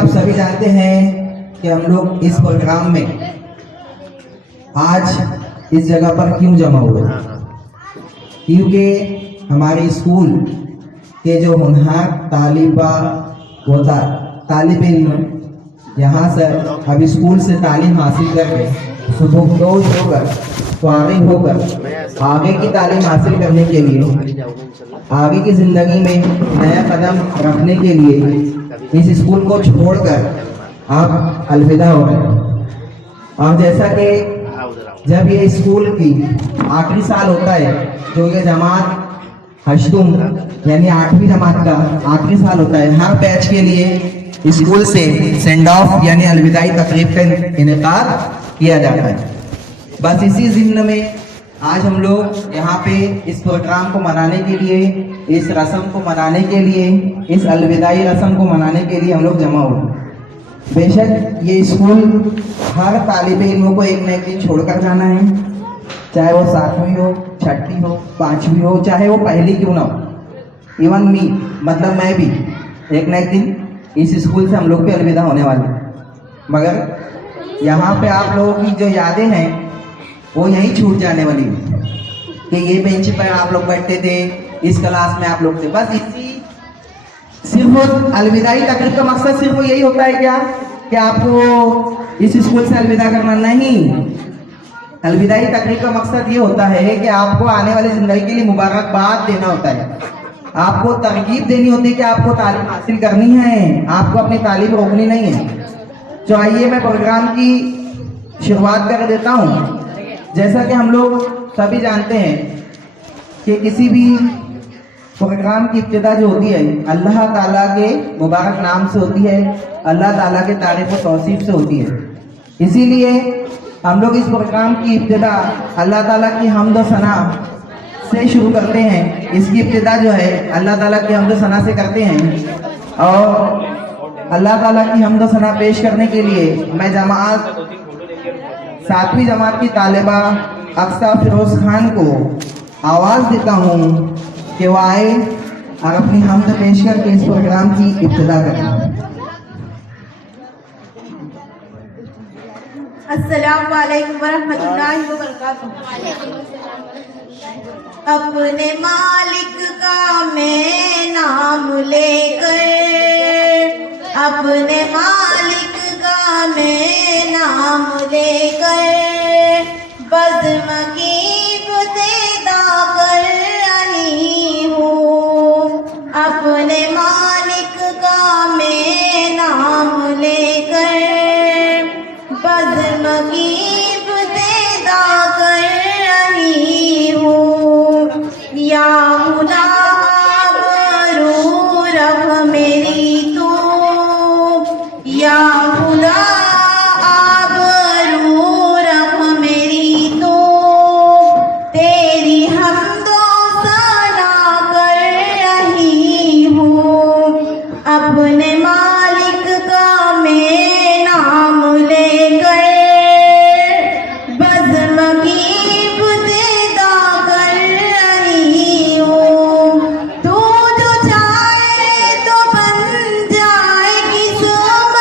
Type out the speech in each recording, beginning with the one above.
आप सभी जानते हैं कि हम लोग इस प्रोग्राम में आज इस जगह पर क्यों जमा हुए, क्योंकि हमारे स्कूल के जो होनहार तालिब इल्म यहाँ से अब स्कूल से तालीम हासिल करके सुबह होकर फारिग होकर आगे की तालीम हासिल करने के लिए, आगे की ज़िंदगी में नया कदम रखने के लिए इस स्कूल को छोड़कर आप अलविदा हो गए। और जैसा कि जब ये स्कूल की आखिरी साल होता है, जो ये जमात हश्तुम यानी 8वीं जमात का आखिरी साल होता है, हर बैच के लिए स्कूल से सेंड ऑफ यानी अलविदाई तकरीब का इनेकाद किया जाता है। बस इसी ज़िम्न में आज हम लोग यहाँ पे इस प्रोग्राम को मनाने के लिए, इस रस्म को मनाने के लिए, इस अलविदाई रस्म को मनाने के लिए हम लोग जमा हुए। बेशक ये स्कूल हर तालिब इल्म को एक न एक दिन छोड़कर जाना है, चाहे वो 7वीं हो, 6ठी हो, 5वीं हो, चाहे वो पहली क्यों ना हो। इवन मी मतलब मैं भी एक न एक दिन इस स्कूल से हम लोग पे अलविदा होने वाले। मगर यहाँ पे आप लोगों की जो यादें हैं वो यहीं छूट जाने वाली है कि ये बेंच पर आप लोग बैठते थे, इस क्लास में आप लोग थे। बस इसी सिर्फ अलविदाई तकरीब का मकसद सिर्फ यही होता है क्या कि आपको इस स्कूल से अलविदा करना? नहीं, अलविदाई तकरीब का मकसद ये होता है कि आपको आने वाली जिंदगी के लिए मुबारकबाद देना होता है, आपको तरकीब देनी होती है कि आपको तालीम हासिल करनी है, आपको अपनी तालीम रोकनी नहीं है। तो आइए मैं प्रोग्राम की शुरुआत कर देता हूँ। जैसा कि हम लोग सभी जानते हैं कि किसी भी प्रोग्राम की इब्तिदा जो होती है अल्लाह ताला के मुबारक नाम से होती है, अल्लाह ताला के तारीफ और तौसीफ से होती है। इसीलिए हम लोग इस प्रोग्राम की इब्तिदा अल्लाह ताला की हम्द व सना से शुरू करते हैं। इसकी इब्तिदा जो है अल्लाह ताला की हम्द व सना से करते हैं। और अल्लाह ताला की हम्द व सना पेश करने के लिए मैं जमात 7वीं जमात की तालिबा अक्सा फिरोज खान को आवाज़ देता हूँ कि वो आए और अपनी हम्द पेश करके इस प्रोग्राम की इब्तिदा करें। अस्सलामु अलैकुम वरहमतुल्लाहि वबरकातुहू। अपने मालिक का मैं नाम लेकर, अपने मालिक का मैं नाम लेकर बज़्म की इब्तिदा कर रही हूँ। अपने मालिक का मैं नाम लेकर बज़्म की इब्तिदा कर रही हूँ। या खुदा आबरू रख मेरी तू, या खुदा आबरू रख मेरी तू, तेरी हम्दो सना कर रही हूँ। अपने मालिक का मैं नाम लेकर बज़्म की इब्तिदा कर रही हूँ। तू जो चाहे तो बन जाए किस्मत,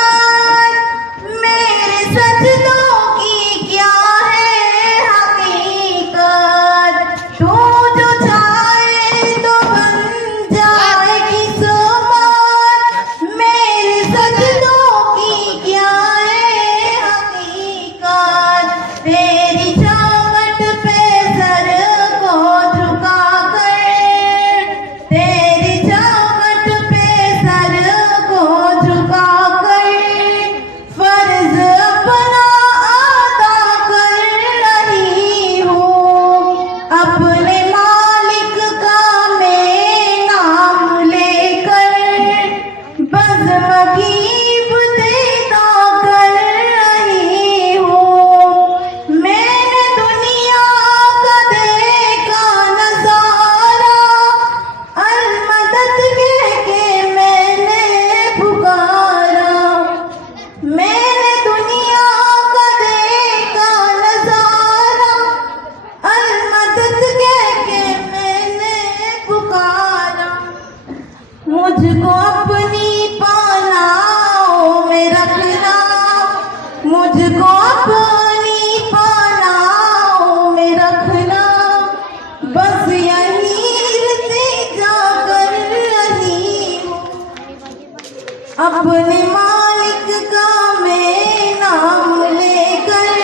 अपने मालिक का मैं नाम लेकर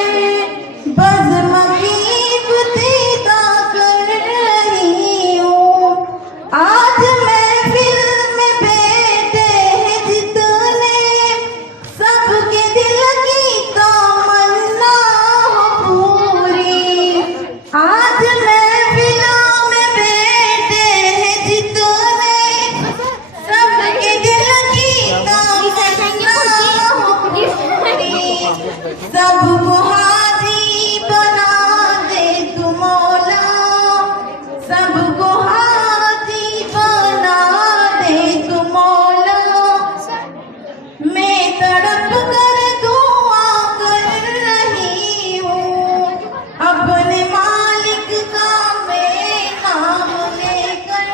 बज़्म की इब्तिदा कर रही हूँ। आज महफिल में बैठे हैं जितने, सबके दिल की तमन्ना हो पूरी। आज महफिलों में बैठे हैं जितने, सबके दिल की तमन्ना हो पूरी। सबको हाजी बना दे तू मौला, सबको हाजी बना दे तू मौला। मैं तड़प कर दुआ कर रही हूँ, अपने मालिक का मैं नाम लेकर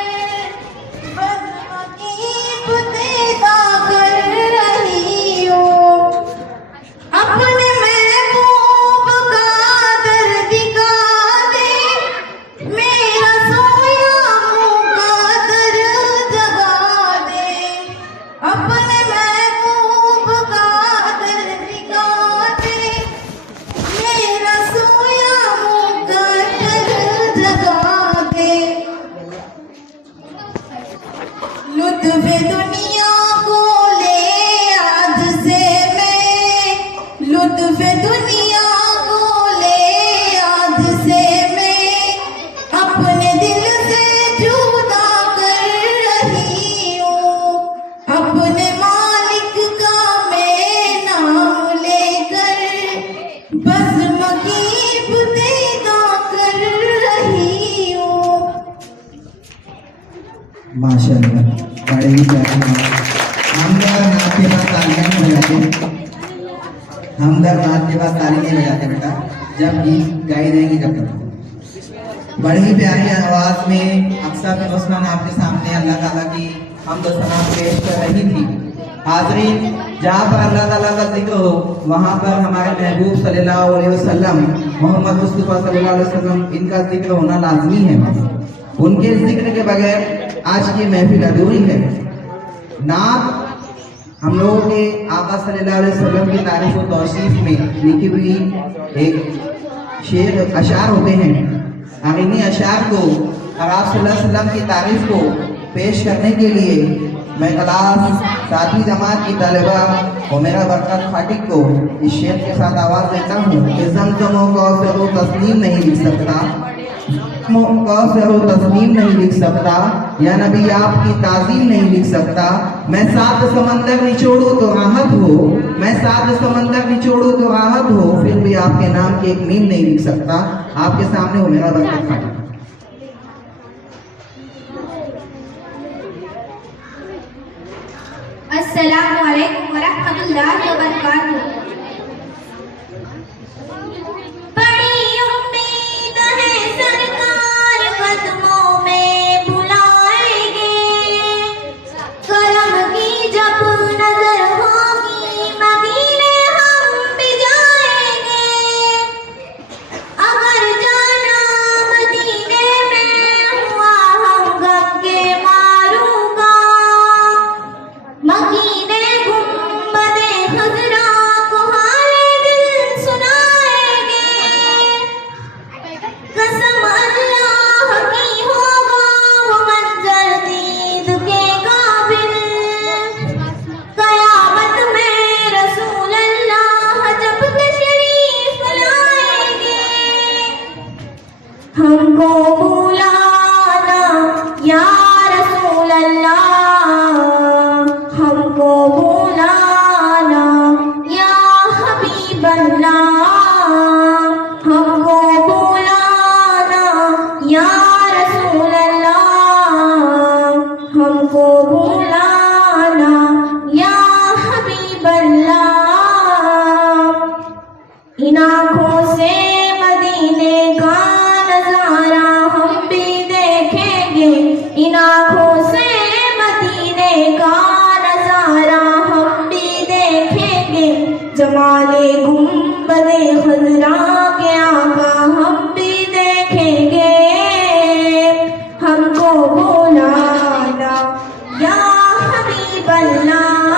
बज़्म की इब्तिदा कर रही हूँ। अपने महबूब का दर दिखा दे, मेरा सोया मुँह का दर जगा दे। अपने महबूब का दर दिखा दे, मेरा सोया मुँह का दर जगा दे। लुत्फ़ दुनिया को ले आज से मैं, लुत्फ़ दुनिया को ले आज से मैं, अपने दिल से जुदा कर रही हूँ। अपने मालिक का मैं नाम लेकर बज़्म की इब्तिदा कर रही हूँ। माशाल्लाह, बड़े ही प्यारे हैं। हमदर नात के बाद तालियां नहीं बजाते, हमदर नात के बाद ताली नहीं बजाते बेटा, जब गीत गाई जाएंगी जब तक। बड़ी ही प्यारी आवाज में अक्सर उस्मान आपके सामने अल्लाह ताला की हमद व सना पेश कर रही थी। हाज़रीन, जहाँ पर अल्लाह ताला का जिक्र हो वहाँ पर हमारे महबूब सल्लल्लाहु अलैहि वसल्लम मोहम्मद मुस्तफ़ा सल्लल्लाहु अलैहि वसल्लम इनका जिक्र होना लाजमी है। उनके जिक्र के बगैर आज की महफिल अधूरी है। नात हम लोगों के आका सल्लल्लाहु अलैहि वसल्लम की तारीफ और तौसीफ में लिखी हुई एक शेर अशार होते हैं। इन्हीं अशार को और आप सल्लल्लाहु अलैहि वसल्लम की तारीफ को पेश करने के लिए मैं क्लास 7वीं जमात की तालिबा और मेरा बरकत फाटिक को इस शेर के साथ आवाज़ देता हूँ कि ज़मज़म कौसर तस्नीम नहीं लिख सकता, कौसर तस्नीम नहीं लिख सकता, या नबी आपकी ताज़ीम नहीं लिख सकता। मैं 7 समंदर निचोड़ूं तो राहत हो, मैं 7 समंदर निचोड़ूं तो राहत हो, फिर भी आपके नाम की एक मीम नहीं लिख सकता। आपके सामने हो मेरा बरकत फाटिक। अस्सलामु अलैकुम वरहमतुल्लाहि वबरकातुहू। बड़ी उम्मीद है सरकार कदमों में बुलाएंगे, कलम की जब नजर होगी मदीने हम भी जाएंगे। अगर जाना मदीने में हुआ हम गम के मारूंगा, मदीने गुंबदे खज़रा को हाले दिल सुनाएंगे। कसम अल्लाह की होगा वो मंजर दीद के काबिल, क़यामत में रसूल अल्लाह जब तशरीफ लाएंगे। हमको बुलाना या रसूल अल्लाह, हमको बुलाना या हबीब अल्लाह, हमको बुलाना या रसूल अल्लाह, हमको बुलाना या हबीब अल्लाह। इन आँखों से मदीने का नजारा हम भी देखेंगे, इन आँखों से मदीने का नजारा हम भी देखेंगे। जमाले गुंबदे खज़रा के आका हम भी देखेंगे। हमको बुलाना या हबीब अल्लाह,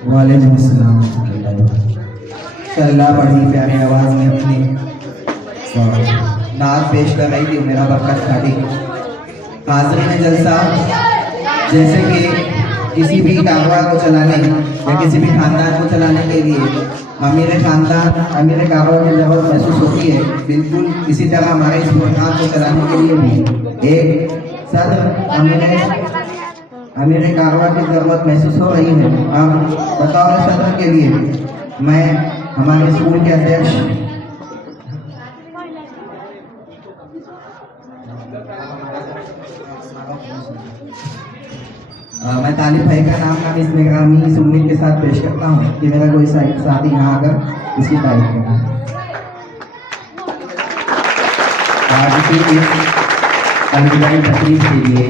वालेकुम अस्सलाम। अल्लाह बड़ी प्यारी आवाज़ में अपनी नात पेश कर रही थी, मेरा बरकत खाली हाज़िरीन जलसा। जैसे कि किसी भी कारोबार को चलाने या किसी भी खानदान को चलाने के लिए अमीर खानदान अमीर कारोबार की ज़रूरत महसूस होती है, बिल्कुल इसी तरह हमारे इस प्रोग्राम को चलाने के लिए भी एक सदर अमीर कारोबार की ज़रूरत महसूस हो रही है। अब बतौर सदर के लिए मैं हमारे स्कूल के अध्यक्ष मैं तालिब भाई का नाम इस निगरानी इस उम्मीद के साथ पेश करता हूँ कि मेरा कोई साथी यहाँ आकर इसकी तारीफ करें। आज की इस अलविदाई तकरीब के लिए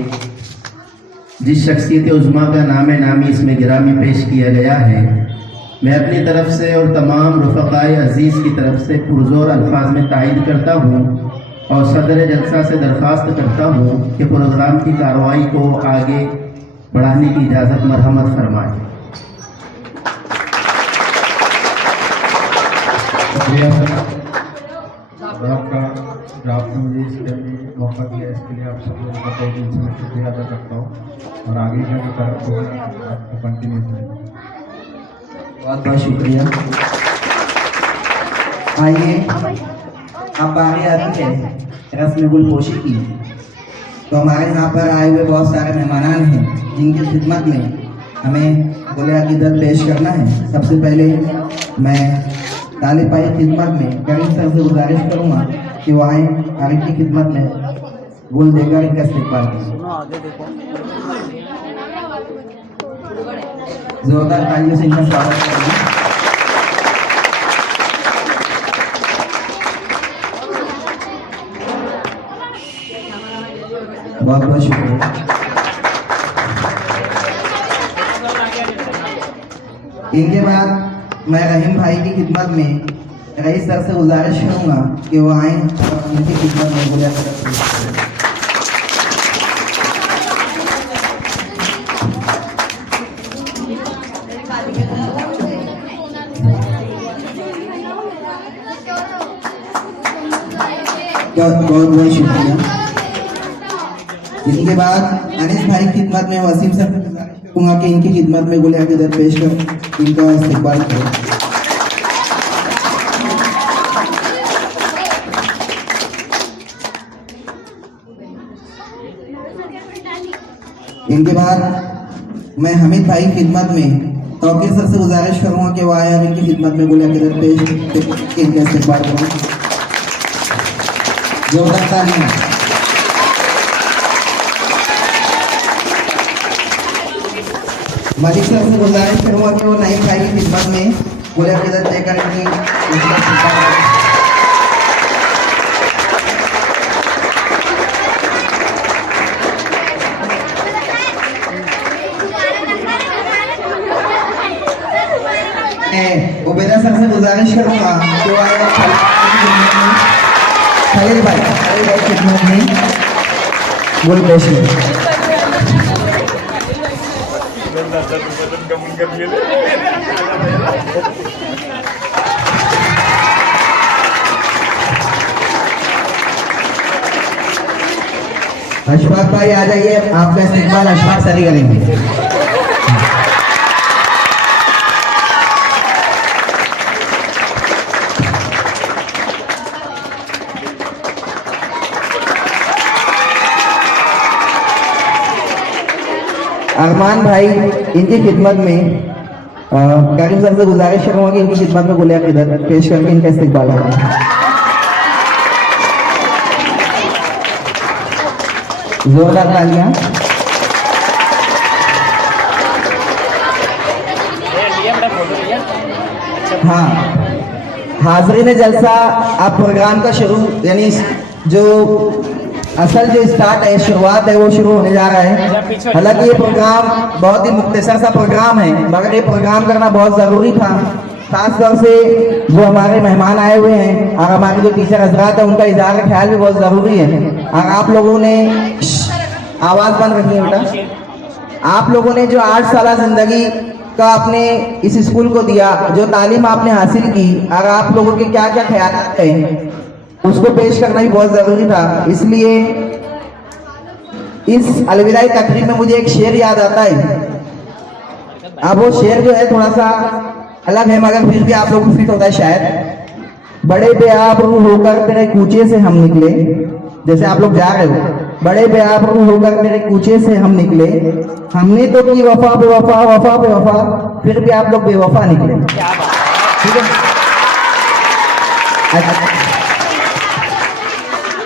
जिस शख्सियत उज़्मा का नामी इसमें गिरामी पेश किया गया है, मैं अपनी तरफ से और तमाम रफ़क़ाए अज़ीज़ की तरफ से पुरज़ोर अल्फाज में तायद करता हूँ और सदर जलसा से दरख्वास्त करता हूँ कि प्रोग्राम की कार्रवाई को आगे बढ़ाने की इजाज़त मरहमत फरमाएँ। आपने मुझे इसके लिए मौका दिया, इसके लिए आप सब लोगों का बहुत दिल से मैं शुक्रिया अदा करता हूँ और आगे का जो आपको कंटिन्यू करें। बहुत बहुत शुक्रिया। आइए अब बारी आती है रस्म गुलपोशी की। तो हमारे यहाँ पर आए हुए बहुत सारे मेहमान हैं जिनकी खिदमत में हमें गुल अक़ीदत पेश करना है। सबसे पहले मैं तालिब भाई खिदमत में करीम सर से गुजारिश करूँगा कि वो आए और इनकी खिदमत में गुल देकर इनका इस्तेमाल करें। जोरदार तालियों से इनका स्वागत करेंगे। बहुत बहुत शुक्रिया। इनके बाद मैं रहीम भाई की खिदमत में रईस सर से गुजारिश करूँगा कि वो आए और उनकी खिदमत में गुल अक़ीदत पेश करें। बहुत बहुत शुक्रिया। इसके बाद अनीस भाई की खिदमत में वसीम सर से गुजारिश करूँगा कि इनकी खिदमत में गुल अक़ीदत पेश कर इनका इस्तेमाल करें। इनके बाद मैं हमीद भाई की खिदमत में तौकीर सर से गुजारिश करूँगा कि वो आए और इनकी खिदमत में गुल अक़ीदत पेश इनका इस्तेमाल करें। जोरदार तालियां। मलिक सर से गुजारिश करूँगा कि वो नईम भाई की खिदमत में गुल अक़ीदत देकर इनकी उबैदा सर से गुजारिश करूँगा कि वो आए खलील भाई खिदमत में गुल पेश करें। अशफाक भाई आ जाइए, आपका इस्तेमाल अशफाक सर ही करेंगे। अरमान भाई इनकी खिदमत में करीम सर से गुजारिश करूँगा कि इनकी खिदमत में गुल अक़ीदत पेश करके इनका इस्तेमाल करें। जोरदार तालियां। हाँ, हाज़रीन जलसा, आप प्रोग्राम का शुरू यानी जो असल जो स्टार्ट है, शुरुआत है, वो शुरू होने जा रहा है। हालांकि ये प्रोग्राम बहुत ही मुख्तसर सा प्रोग्राम है, मगर ये प्रोग्राम करना बहुत ज़रूरी था, खास तौर से जो हमारे मेहमान आए हुए हैं और हमारे जो टीचर हजरात हैं उनका इज़हार ख्याल भी बहुत ज़रूरी है। और आप लोगों ने आवाज़ बंद रखी है बेटा, आप लोगों ने जो 8 साल ज़िंदगी का आपने इस स्कूल को दिया, जो तालीम आपने हासिल की, और आप लोगों के क्या क्या ख्याल हैं उसको पेश करना भी बहुत ज़रूरी था। इसलिए इस अलविदाई तकरीब में मुझे एक शेर याद आता है। अब वो शेर जो है थोड़ा सा अलग है, मगर फिर भी आप लोगों को फिट होता है शायद। बड़े बेआबरू होकर तेरे कूचे से हम निकले, जैसे आप लोग जा रहे हो, बड़े बेआबरू होकर तेरे कूचे से हम निकले, हमने तो की वफा बेवफा वफा बेवफा, फिर भी आप लोग बेवफा निकले। ठीक है।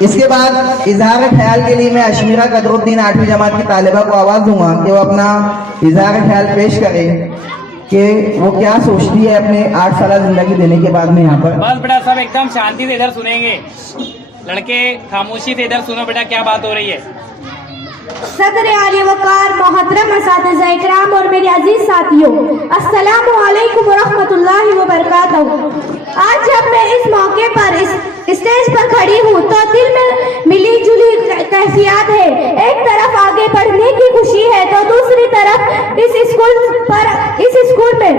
इसके बाद इजहार ख्याल के लिए मैं अशमीरा कदरुद्दीन 8वीं जमात की तालिबा को आवाज़ दूंगा कि वो अपना इजहार ख्याल पेश करे कि वो क्या सोचती है अपने 8 साल जिंदगी देने के बाद में यहाँ पर। बस बेटा सब एकदम शांति से इधर सुनेंगे, लड़के खामोशी से इधर सुनो बेटा क्या बात हो रही है। सदर आली वकार मोहतरम असातिज़ा इकराम और मेरे अजीज साथियों, अस्सलामु अलैकुम व रहमतुल्लाहि व बरकातहू। आज जब मैं इस मौके पर इस स्टेज पर खड़ी हूँ तो दिल में मिली जुली कैफियत है। एक तरफ आगे बढ़ने की खुशी है तो दूसरी तरफ इस स्कूल में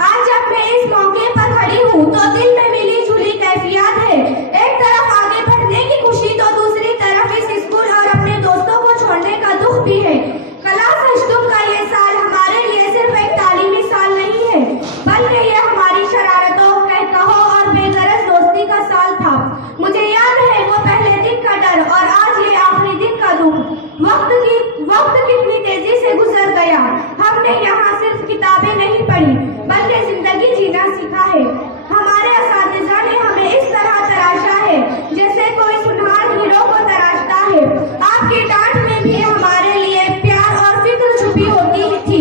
आज जब मैं इस मौके पर खड़ी हूँ तो दिल में मिली जुली कैफियत है। एक तरफ आगे बढ़ने की खुशी तो दूसरी तरफ इस स्कूल और अपने दोस्तों को छोड़ने का दुख भी है। क्लास अष्टम का ये साल हमारे लिए सिर्फ एक तालीमी साल नहीं है, बल्कि ये हमारी शरारतों, कहकहो और बेगरज दोस्ती का साल था। मुझे याद है वो पहले दिन का डर और आज ये आखिरी दिन का दुख। वक्त कितनी तेजी से गुजर गया। हमने यहाँ सिर्फ किताबें नहीं पढ़ी बल्कि जिंदगी जीना सीखा है। हमारे असातिज़ा ने हमें इस तरह तराशा है जैसे कोई सुनहर हीरो को तराशता है। आपकी डांट में भी हमारे लिए प्यार और फिक्र छुपी होती थी।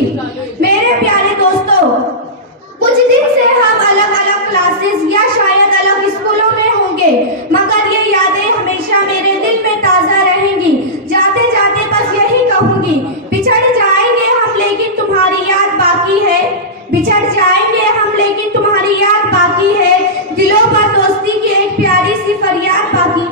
मेरे प्यारे दोस्तों, कुछ दिन से हम अलग अलग क्लासेस या शायद अलग स्कूलों में होंगे, मगर ये यादें हमेशा मेरे दिल में ताज़ा रहेंगी। जाते जाते बस यही कहूँगी, बिछड़ जाएंगे हम लेकिन तुम्हारी याद बाकी है। बिछड़ जाएंगे हम लेकिन तुम्हारी याद बाकी है। दिलों पर दोस्ती की एक प्यारी सी फरियाद बाकी।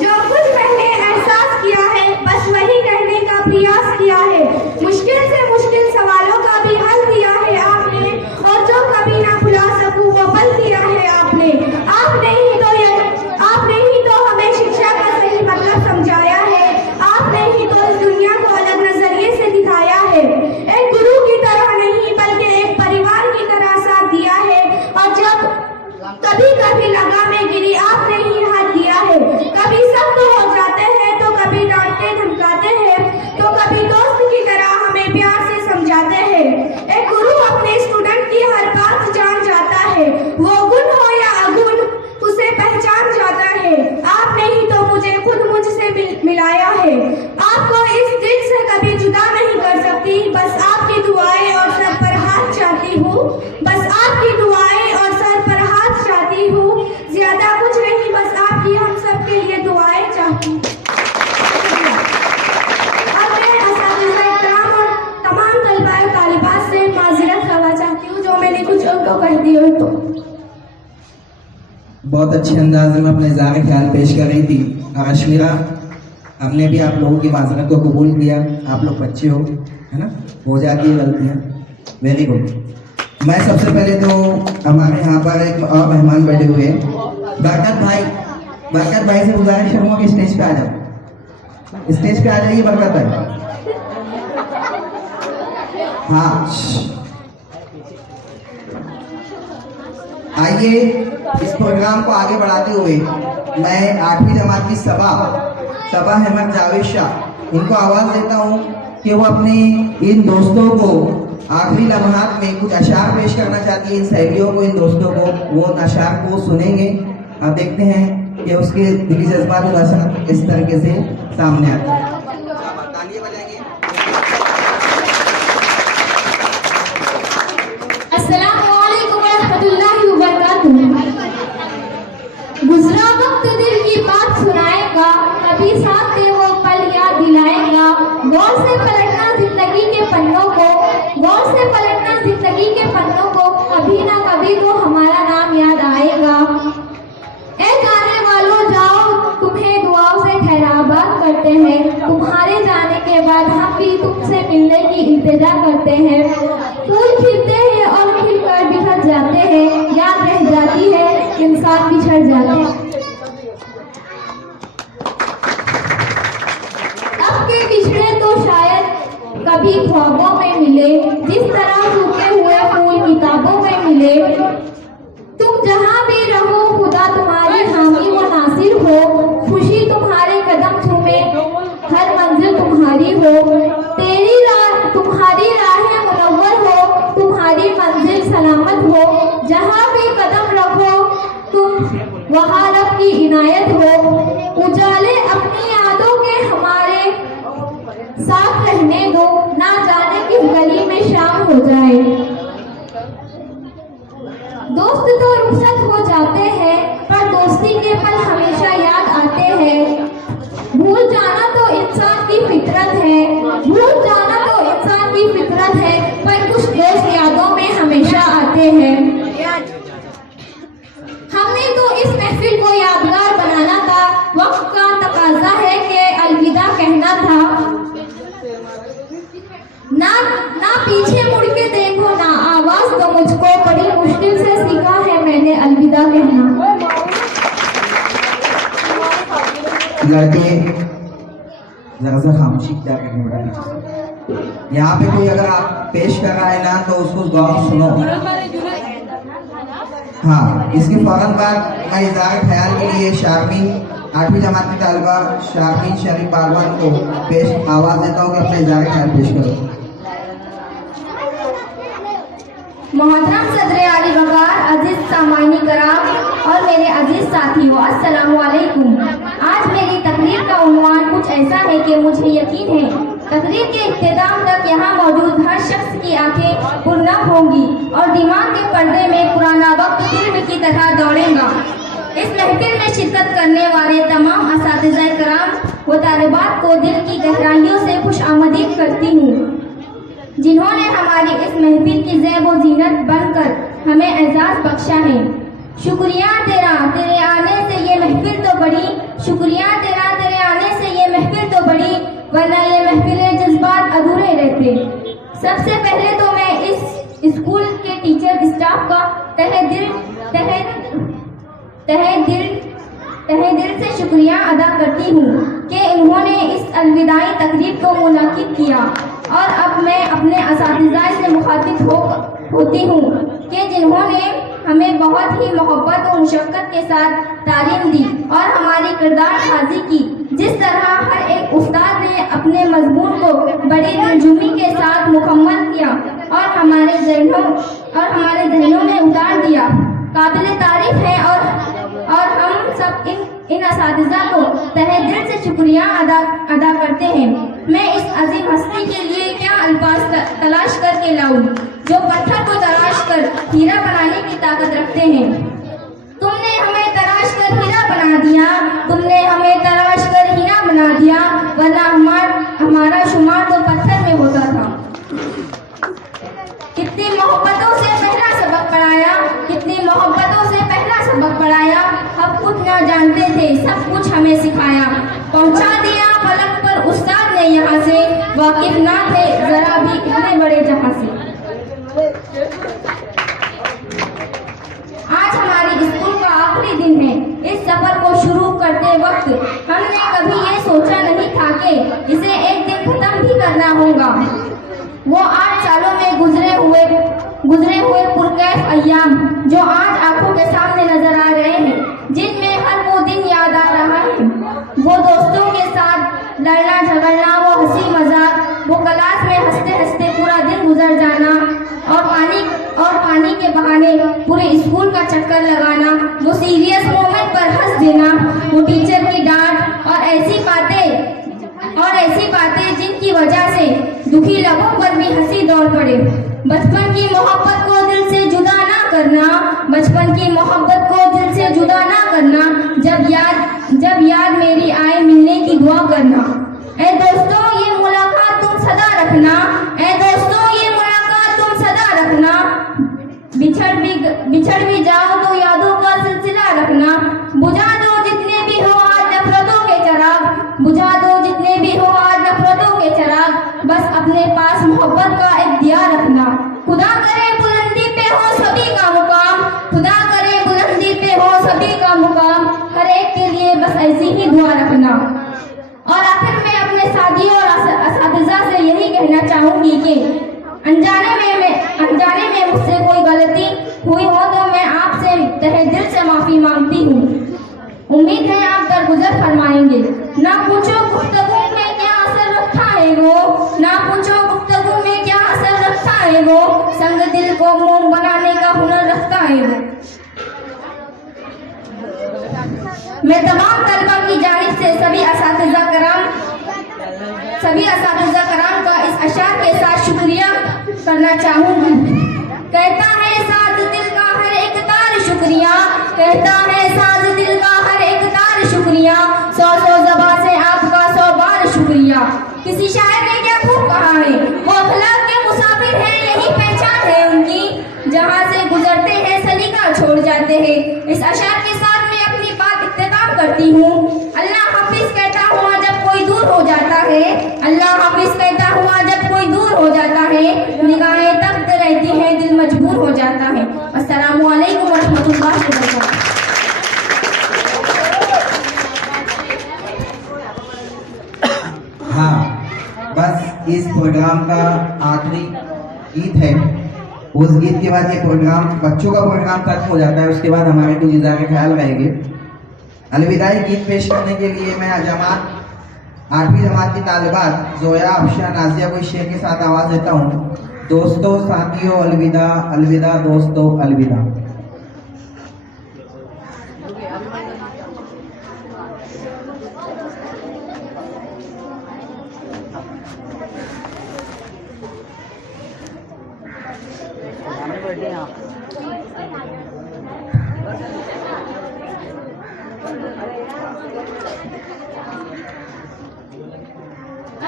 जो कुछ मैंने एहसास किया है बस वही कहने का प्रयास किया है। मुश्किल से मुश्किल सवालों का भी हल दिया है आपने, और जो कभी ना भुला सकूं वो पल दिया है आपने। आपने ही तो हमें शिक्षा का सही मतलब समझाया है। आपने ही तो इस दुनिया को अलग नजरिए से दिखाया है। एक गुरु की तरह नहीं बल्कि एक परिवार की तरह साथ दिया है, और जब कभी कभी लगा में गिरी आपने ही हाथ दिया है। कभी सख्त हो जाते हैं तो कभी डांटते धमकाते हैं तो कभी दोस्त की तरह हमें प्यार से समझाते हैं। एक गुरु अपने स्टूडेंट की हर बात जान जाता है, वो गुण हो या अगुण उसे पहचान जाता है। आपने ही तो मुझे खुद मुझसे मिलाया है। आपको इस दिल से कभी जुदा नहीं कर सकती। बस आपकी दुआएं और सर पर हाथ चाहती हूँ। बस आपकी दुआएं और सर पर हाथ चाहती हूँ। ज्यादा कुछ नहीं, बस आपकी हम सब के लिए दुआएं चाहती हूँ। अब मैं असातिज़ा इकराम और तमाम तलबा और तालिबात से माज़रत करना चाहती हूँ जो मैंने कुछ उनको कह दिए हो। तो बहुत अच्छे अंदाज में अपने इज़हार ख्याल पेश कर रही थी। और अशमीरा, हमने भी आप लोगों की माज़रत को कबूल किया। आप लोग बच्चे हो, है ना, हो जाती है गलतियाँ। Very good. मैं सबसे पहले तो हमारे यहाँ पर एक और मेहमान बैठे हुए हैं, बरकत भाई से गुजारिश करूँगा कि स्टेज पे आ जाओ। स्टेज पे आ जाइए बरकत भाई। हाँ, आइए इस प्रोग्राम को आगे बढ़ाते हुए मैं 8वीं जमात की सबा अहमद जावेद शाह, इनको आवाज़ देता हूँ कि वो अपने इन दोस्तों को आखिरी लम्हात में कुछ अशार पेश करना चाहती है। इन सहेलियों को, इन दोस्तों को वो अशार को सुनेंगे और देखते हैं कि उसके दिली जज्बात और असर इस तरीके से सामने आते हैं। गुजरा वक्त दिल की बात सुनाएगा, कभी साथ दे वो पल याद दिलाएगा। गौर से पलटना जिंदगी के पन्नों को, गौर से पलटना जिंदगी के पन्नों को, कभी ना मिलने की इंतजा करते हैं। फूल खिलते हैं और खिलकर बिखर जाते हैं, याद रह जाती है, इंसान बिछड़ जाते हैं। अब के बिछड़े तो शायद कभी ख्वाबों में मिले, जिस तरह सूखे हुए फूल किताबों में मिले। तुम जहाँ भी रहो खुदा तुम्हारी हामी व नासिर हो, खुशी तुम्हारे कदम चूमे, हर मंजिल तुम्हारी हो। तुम्हारी राहें मुनव्वर हो, तुम्हारी मंजिल सलामत हो। जहाँ भी कदम रखो तुम वहाँ रब की इनायत हो। उजाले अपनी यादों के हमारे साथ रहने दो, ना जाने किस गली में शाम हो जाए। दोस्त तो रुखसत हो जाते हैं, पर दोस्ती के पल हमेशा याद आते हैं। भूल जाना तो इंसान की फितरत है, भूल जाना तो इंसान की फितरत है, पर कुछ दोस्त यादों में हमेशा आते हैं। हमने तो इस महफिल को यादगार बनाना था, वक्त का तकाजा है कि अलविदा कहना था। ना पीछे मुड़ के देखो, ना आवाज दो मुझको, बड़ी मुश्किल से सीखा है मैंने अलविदा कहना। लड़के जरा सा खामोशी क्या करने बेटा। यहाँ पे कोई अगर आप पेश कर रहा है ना तो उसको गौर सुनो। हाँ, इसके फौरन बाद मैं इज़हार ख्याल के लिए शारमीन 8वीं जमात की तालिबा शारमीन शरीफ बारवान को पेश आवाज़ देता हूँ कि अपने इज़हार ख्याल पेश करो। मोहतरम सदर आली वकार, अजीज सामानी कराम और मेरे अजीज साथियों, अस्सलामु अलैकुम। आज मेरी तकरीर का उन्वान कुछ ऐसा है कि मुझे यकीन है तकरीर के इख्तिताम तक यहाँ मौजूद हर शख्स की आंखें पुरनम होंगी और दिमाग के पर्दे में पुराना वक्त फिल्म की तरह दौड़ेगा। इस महफिल में शिरकत करने वाले तमाम असातिज़ा कराम व तालिबात को दिल की गहराइयों से खुशामदीद करती हूँ, जिन्होंने हमारी इस महफिल की ज़ैब व ज़ीनत बनकर हमें एजाज़ बख्शा है। शुक्रिया तेरा, तेरे आने से ये महफिल तो बड़ी, शुक्रिया तेरा, तेरे आने से ये महफिल तो बड़ी, वरना ये महफिलें जज्बात अधूरे रहते। सबसे पहले तो मैं इस स्कूल के टीचर स्टाफ का तहे दिल से शुक्रिया अदा करती हूँ कि इन्होंने इस अलविदाई तकरीब को मुनाकिद किया। और अब मैं अपने असातिज़ा से मुखातिब होती हूँ कि जिन्होंने हमें बहुत ही मोहब्बत और मुशक्क़त के साथ तालीम दी और हमारी किरदार साजी की। जिस तरह हर एक उस्ताद ने अपने मजमून को बड़ी दिलजुमी के साथ मुकम्मल किया और हमारे जहनों में उतार दिया, काबिल तारीफ है। और हम सब इन असातिज़ा को तहे दिल से शुक्रिया अदा करते हैं। मैं इस अजीम हस्ती के लिए क्या अल्फाज तलाश करके लाऊं जो पत्थर को तराश कर हीरा बनाने की ताकत रखते हैं। तुमने हमें तराश कर हीरा बना दिया, तुमने हमें तराश कर हीरा बना दिया, वरना हमारा शुमार तो पत्थर में होता था। कितनी मोहब्बतों से पहला सबक पढ़ाया, कितनी मोहब्बतों से पहला सबक पढ़ाया। हम कुछ ना जानते थे, सब कुछ हमें सिखाया, पहुंचा दिया पलक पर उस्ताद ने यहाँ से, वाकिफ ना थे जरा भी इतने बड़े जहां से। आज हमारी स्कूल का आखिरी दिन है। इस सफर को शुरू करते वक्त हमने कभी ये सोचा नहीं था कि इसे एक दिन खत्म भी करना होगा। वो 8 सालों में गुजरे हुए पुरकैफ अय्याम जो आज आंखों के सामने नजर आ रहे हैं, जिनमें हर वो दिन याद आ रहा है, वो दोस्तों के साथ लड़ना झगड़ना, वो हंसी मजाक, वो क्लास में हंसते हंसते पूरा दिन गुजर जाना और पानी के बहाने पूरे स्कूल का चक्कर लगाना, वो सीरियस मोमेंट पर हंस देना, वो टीचर की डांट और ऐसी बातें जिनकी वजह से दुखी लोगों पर भी हंसी दौड़ पड़े। बचपन की मोहब्बत को दिल से जुदा ना करना, बचपन की मोहब्बत को दिल से जुदा ना करना, जब याद मेरी आए मिलने की दुआ करना। ऐ दोस्तों ये मुलाकात तुम सदा रखना, ऐ दोस्तों ये मुलाकात तुम सदा रखना। बिछड़ भी जाओ तो यादों का सिलसिला रखना। बुझा दो जितने भी हो आज नफरतों के चिराग, बुझा दो जितने भी हो आज नफरतों के चिराग, बस अपने पास माफी मांगती हूँ। उम्मीद है आप दरगुजर फरमाएंगे। ना पूछो गुफ्तगू में क्या असर रखा है वो, ना पूछो गुफ्तगू में क्या असर रखता है वो, संग दिल को मोम बनाने का हुनर रखता है वो। मैं तमाम तलबा की जानिब से सभी असातिज़ा कराम का इस अशार के साथ शुक्रिया करना चाहूँगी। कहता है साज दिल का हर एक तार शुक्रिया, कहता है साज दिल का हर एक तार शुक्रिया, 100 ज़बान से आपका 100 बार शुक्रिया। किसी शायर ने क्या खूब कहा है, वो अखलाक के मुसाफिर हैं, यही पहचान है उनकी, जहाँ से गुजरते हैं सलीका छोड़ जाते हैं। इस अशार के साथ मैं अपनी बात इख्तिताम करती हूँ। अल्लाह हाफिज कहता हुआ जब कोई दूर हो जाता है, अल्लाह हाफिज कहता हुआ जब कोई दूर हो जाता है, निगाहें तख्त रहती हैं, दिल मजबूर हो जाता है। अस्सलामु अलैकुम व रहमतुल्लाहि व बरकातहू। हाँ, बस इस प्रोग्राम का आखिरी गीत है। उस गीत के बाद ये प्रोग्राम, बच्चों का प्रोग्राम खत्म हो जाता है। उसके बाद हमारे कुछ इज़ारे ख्याल रहेंगे। अलविदाई गीत पेश करने के लिए मैं 8वीं जमात की तालिबात जोया, अफशा, नाजिया को इस शेर के साथ आवाज़ देता हूँ। दोस्तों साथियों अलविदा, अलविदा दोस्तों अलविदा।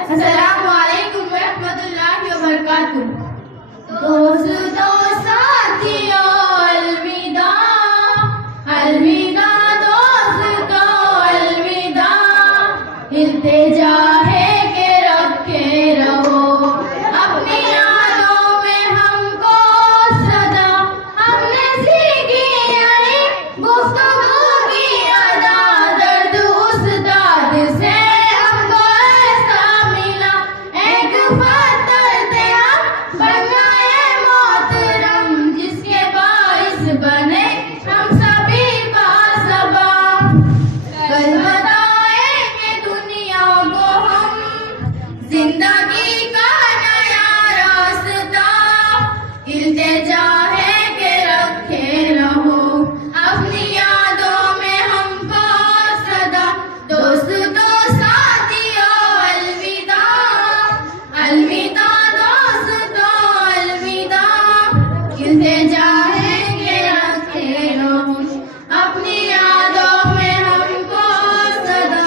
अस्सलामु अलैकुम व रहमतुल्लाहि व बरकातहू। दोस्तों साथियों अलविदा, अलविदा दोस्तों अलविदा, इल्तिजा है कि रखे रहो अपनी यादों में हमको सदा। हमने सीखी यानी गुफ्तगू की अदा, दर्द उस्ताद से हमको ऐसा मिला, एक पत्थर थे हम बन गए मोहतरम, जिसके बाइस बने हम सभी बासबाब। कल बताएंगे दुनिया को हम जिंदगी का नया रास्ता, इल्तिजा है कि रखे रहो अपनी यादों में हमको सदा। दोस्तों साथियों अलविदा, अलविदा दोस्तों अलविदा, इल्तिजा है कि रखे रहो अपनी यादों में हमको सदा।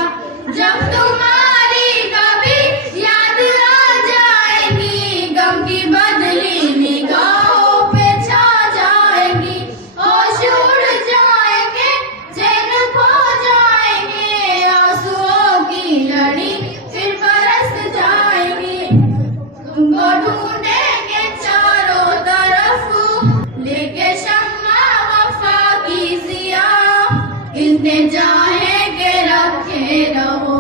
जब तुम्हारी कभी याद आ जाएगी, गम की बदली निगाहों पे छा जाएगी, होश उड़ जाएंगे, चैन खो जाएंगे, आंसुओं की लड़ी फिर बरस जाएगी। तुमको ढूंढेंगे चारों तरफ, लेके शम्मा वफा की ज़िया, इल्तिजा है कि रखे रहो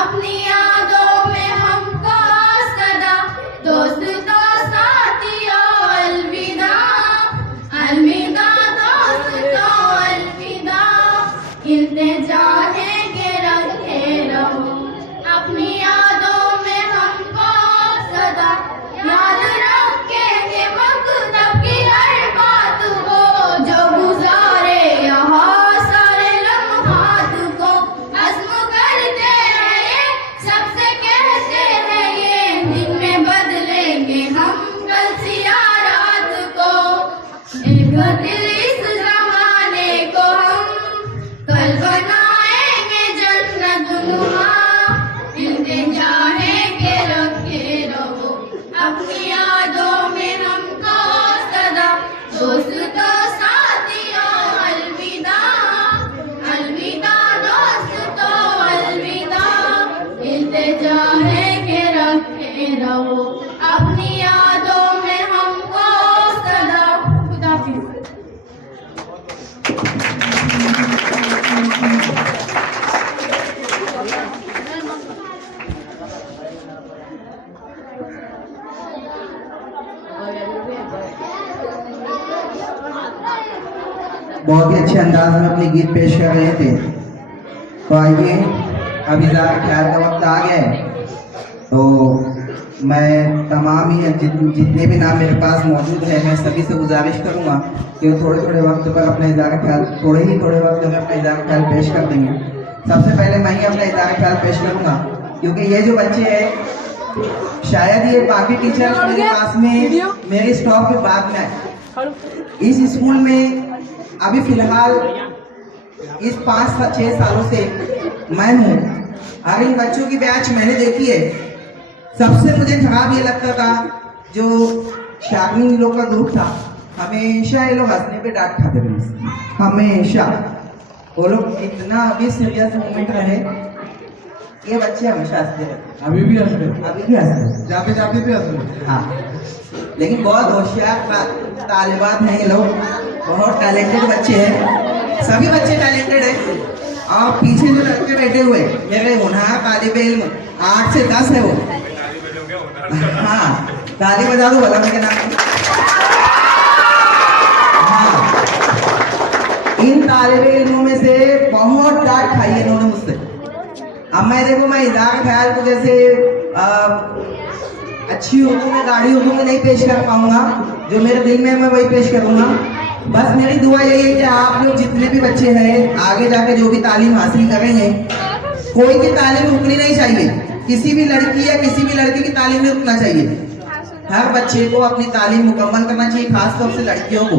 अपनी यादों में हमको सदा। दोस्तों साथियों अलविदा, अलविदा दोस्तों अलविदा, इल्तिजा है कि रखे रहो अपनी यादों में हमको सदा। याद रखेंगे मकतब की हर बात को, जो गुजारे यहाँ सारे लम्हात को, अज़्म करते हैं ये सबसे कहते हैं ये, दिन में बदलेंगे हम कल सिया रात को। एक दिल इस ज़माने को हम कल बनाएंगे जन्नत नुमा, इल्तिजा है कि रखे रहो अपनी यादों में हमको सदा। दोस्तों साथियों अलविदा, अलविदा दोस्तों अलविदा, इल्तिजा है कि रखे रहो अपनी यादों में हमको सदा। खुदा हाफिज़। बहुत ही अच्छे अंदाज में अपने गीत पेश कर रहे थे। तो आइए अब इज़हार ख्याल का वक्त आ गया है, तो मैं तमाम ही जितने भी नाम मेरे पास मौजूद है, मैं सभी से गुजारिश करूंगा कि वो थोड़े थोड़े वक्त पर अपना इज़हार ख्याल थोड़े वक्त में अपना इज़हार ख्याल पेश कर देंगे। सबसे पहले मैं ही अपना इज़हार ख्याल पेश करूंगा, क्योंकि ये जो बच्चे हैं शायद ये बाकी टीचर मेरे पास में मेरे स्टॉप के बाद में आए। इस स्कूल में अभी फिलहाल इस 5-6 सालों से मैं हूँ और इन बच्चों की बैच मैंने देखी है। सबसे मुझे खराब ये लगता था, जो शागिन लोग का ग्रुप था, हमेशा ये लोग हंसने पे डांट खाते थे, हमेशा। वो लोग इतना भी सीरियस मोमेंट रहे, ये बच्चे हमेशा हंसते रहते, अभी भी हंस रहे, अभी भी हंसते, जाते जाते भी हंस रहे। हाँ। लेकिन बहुत होशियार तालिबात हैं ये लोग, बहुत टैलेंटेड बच्चे हैं, सभी बच्चे टैलेंटेड हैं। और पीछे जो लड़के बैठे हुए मेरे होनहार तालिब इल्म 8 से 10 है वो। हाँ, ताली बजा दो भला मेरे नाम। हाँ, इन तालिब इल्मों में से बहुत डांट खाई है इन्होंने मुझसे। अब मैं देखो, मैं इज़हार ख्याल को जैसे अच्छी उर्दू में, गाढ़ी उर्दू में नहीं पेश कर पाऊंगा, जो मेरे दिल में मैं वही पेश करूंगा। बस मेरी दुआ यही है कि आप लोग जितने भी बच्चे हैं आगे जाके जो भी तालीम हासिल करेंगे, कोई की तालीम रुकनी नहीं चाहिए, किसी भी लड़की या किसी भी लड़के की तालीम नहीं रुकना चाहिए। हर बच्चे को अपनी तालीम मुकम्मल करना चाहिए, खासतौर से लड़कियों को।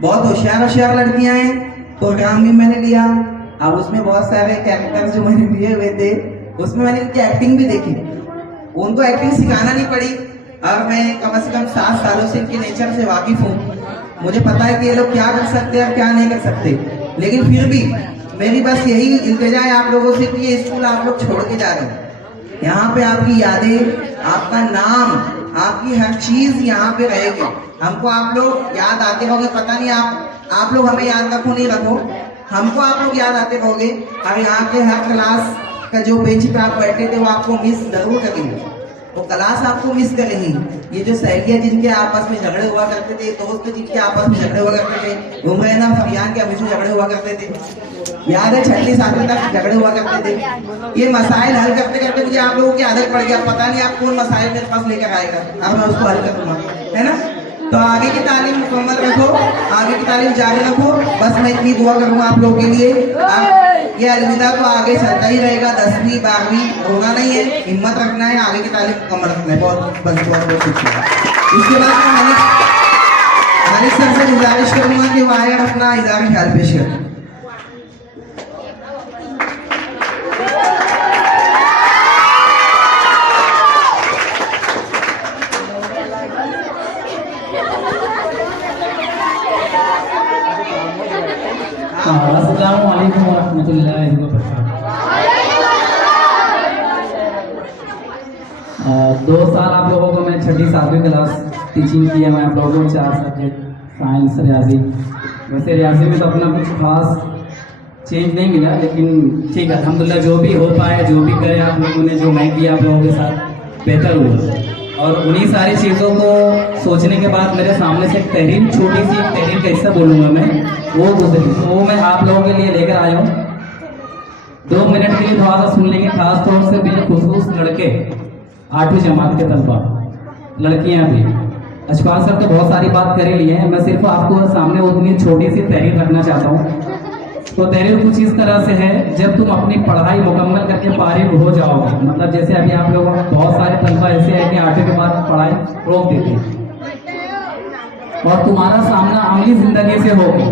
बहुत होशियार लड़कियां हैं, प्रोग्राम भी मैंने लिया, अब उसमें बहुत सारे कैरेक्टर्स जो मैंने लिए हुए थे, उसमें मैंने इनकी एक्टिंग भी देखी। उनको एक्टिंग सिखाना नहीं पड़ी, और मैं कम से कम 7 सालों से इनके नेचर से वाकिफ हूँ। मुझे पता है कि ये लोग क्या कर सकते हैं और क्या नहीं कर सकते, लेकिन फिर भी मेरी बस यही इल्तिजा है आप लोगों से कि ये स्कूल आप लोग छोड़ के जा रहे हो। यहाँ पे आपकी यादें, आपका नाम, आपकी हर चीज यहाँ पे रहेगी। हमको आप लोग याद आते रहोगे, पता नहीं आप लोग हमें याद रखो नहीं रखो, हमको आप लोग याद आते रहोगे। और यहाँ के हर क्लास का जो बेंच पे आप बैठे थे वो आपको मिस जरूर करेंगे, वो क्लास आपको मिस करेंगी। ये जो सहेलियां जिनके आपस में झगड़े हुआ करते थे, दोस्त जिनके आपस में झगड़े हुआ करते थे, उमरैना फरियान के हमेशा झगड़े हुआ करते थे, याद है 6वीं 7वीं तक झगड़े हुआ करते थे। ये मसाइल हल करते करते मुझे आप लोगों की आदत पड़ गया, पता नहीं आप कौन मसाइल मेरे पास लेकर आएगा, अब मैं उसको हल कर दूंगा, है ना। तो आगे की तालीम मुकम्मल रखो, आगे की तालीम जारी रखो, बस मैं इतनी दुआ करूंगा आप लोगों के लिए। ये अलविदा तो आगे चलता ही रहेगा, 10वीं 12वीं होना नहीं है, हिम्मत रखना है, आगे की तालीम मुकम्मल रखना है। बहुत शुक्रिया। इसके बाद मैं मालिक सर से गुजारिश करूंगा कि वो आए अपना इज़हार ख्याल पेश करें। अस्सलामु अलैकुम वरहमतुल्लाहि वबरकातुहू। 2 साल आप लोगों को मैं 6वीं 7वीं क्लास टीचिंग की है। मैं आप लोगों को 4 सब्जेक्ट साइंस, रियाजी। वैसे रियाजी में तो अपना कुछ खास चेंज नहीं मिला, लेकिन ठीक है अल्हम्दुलिल्लाह, जो भी हो पाए, जो भी करे आप लोगों ने, जो मैं किया आप लोगों के साथ बेहतर हुआ। और उन्हीं सारी चीज़ों को सोचने के बाद मेरे सामने से एक तहरीर, छोटी सी एक तहरीर का हिस्सा बोलूँगा मैं, वो गुजरी, वो मैं आप लोगों के लिए लेकर आया हूँ। 2 मिनट के लिए थोड़ा सा सुन लेंगे, खास तौर से बिलखुसूस लड़के, 8वीं जमात के तलबा, लड़कियाँ भी। अशफाक सर तो बहुत सारी बात कर ही ली है, मैं सिर्फ आपको सामने उतनी छोटी सी तहरीर रखना चाहता हूँ। तो तहरीर कुछ इस तरह से है, जब तुम अपनी पढ़ाई मुकम्मल करके फारिग हो जाओगे, मतलब जैसे अभी आप लोगों बहुत सारे तलबा ऐसे हैं कि 8वीं के बाद पढ़ाई रोक देते हैं, और तुम्हारा सामना अमली जिंदगी से होगा,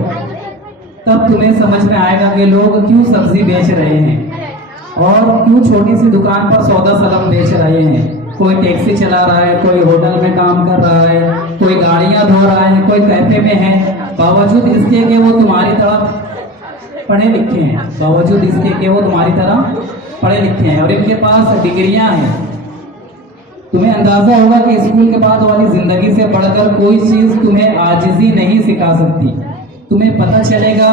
तब तुम्हें समझ में आएगा कि लोग क्यों सब्जी बेच रहे हैं और क्यों छोटी सी दुकान पर सौदा सलम बेच रहे हैं। कोई टैक्सी चला रहा है, कोई होटल में काम कर रहा है, कोई गाड़ियां धो रहा है, कोई कैफे में है, बावजूद इसके कि वो तुम्हारी तरह पढ़े लिखे हैं, बावजूद इसके कि वो तुम्हारी तरह पढ़े लिखे हैं और इनके पास डिग्रियां हैं। तुम्हें अंदाजा होगा कि स्कूल के बाद वाली जिंदगी से बढ़कर कोई चीज तुम्हें आजिजी नहीं सिखा सकती। तुम्हें पता चलेगा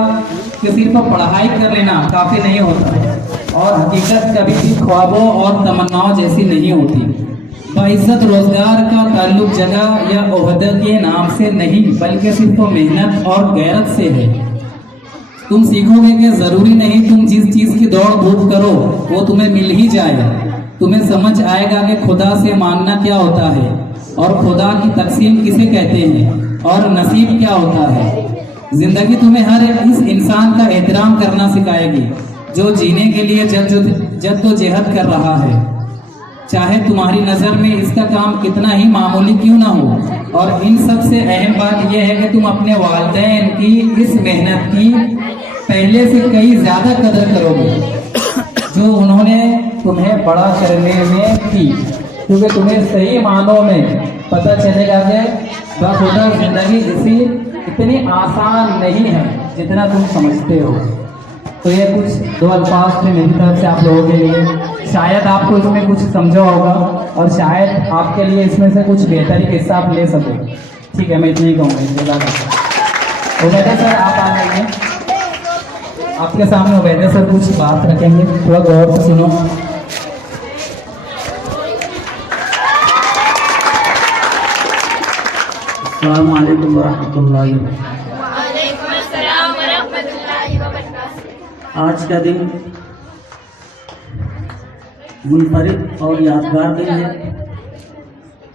कि सिर्फ पढ़ाई कर लेना काफी नहीं होता और हकीकत कभी भी ख्वाबों और तमन्नाओं जैसी नहीं होती। बाइज्जत रोजगार का ताल्लुक जगह या ओहदे के नाम से नहीं, बल्कि सिर्फ मेहनत और गैरत से है। तुम सीखोगे कि जरूरी नहीं तुम जिस चीज की दौड़ धूप करो वो तुम्हें मिल ही जाए। तुम्हें समझ आएगा कि खुदा से मांगना क्या होता है और खुदा की तकसीम किसे कहते हैं और नसीब क्या होता है। जिंदगी तुम्हें हर इस इंसान का एहतराम करना सिखाएगी जो जीने के लिए जद्दोजहद कर रहा है, चाहे तुम्हारी नज़र में इसका काम कितना ही मामूली क्यों ना हो। और इन सब से अहम बात यह है कि तुम अपने वालिदैन की इस मेहनत की पहले से कई ज़्यादा कदर करोगे जो उन्होंने तुम्हें बड़ा करने में की, क्योंकि तुम्हें सही मानों में पता चलेगा कि बखुदा जिंदगी इतनी आसान नहीं है जितना तुम समझते हो। तो ये कुछ 2 अल्फाज थे मेरी तरफ से आप लोगों के लिए। शायद आपको इसमें कुछ समझा होगा और शायद आपके लिए इसमें से कुछ बेहतरी किस्सा आप ले सको। ठीक है, मैं इतना ही कहूँगा। उबैदा सर आप आ जाइए, आपके सामने उबैदा सर कुछ बात रखेंगे, थोड़ा गौर से सुनो। अस्सलाम वालेकुम वरहमतुल्लाहि आज का दिन मुनफरिद और यादगार दिन है।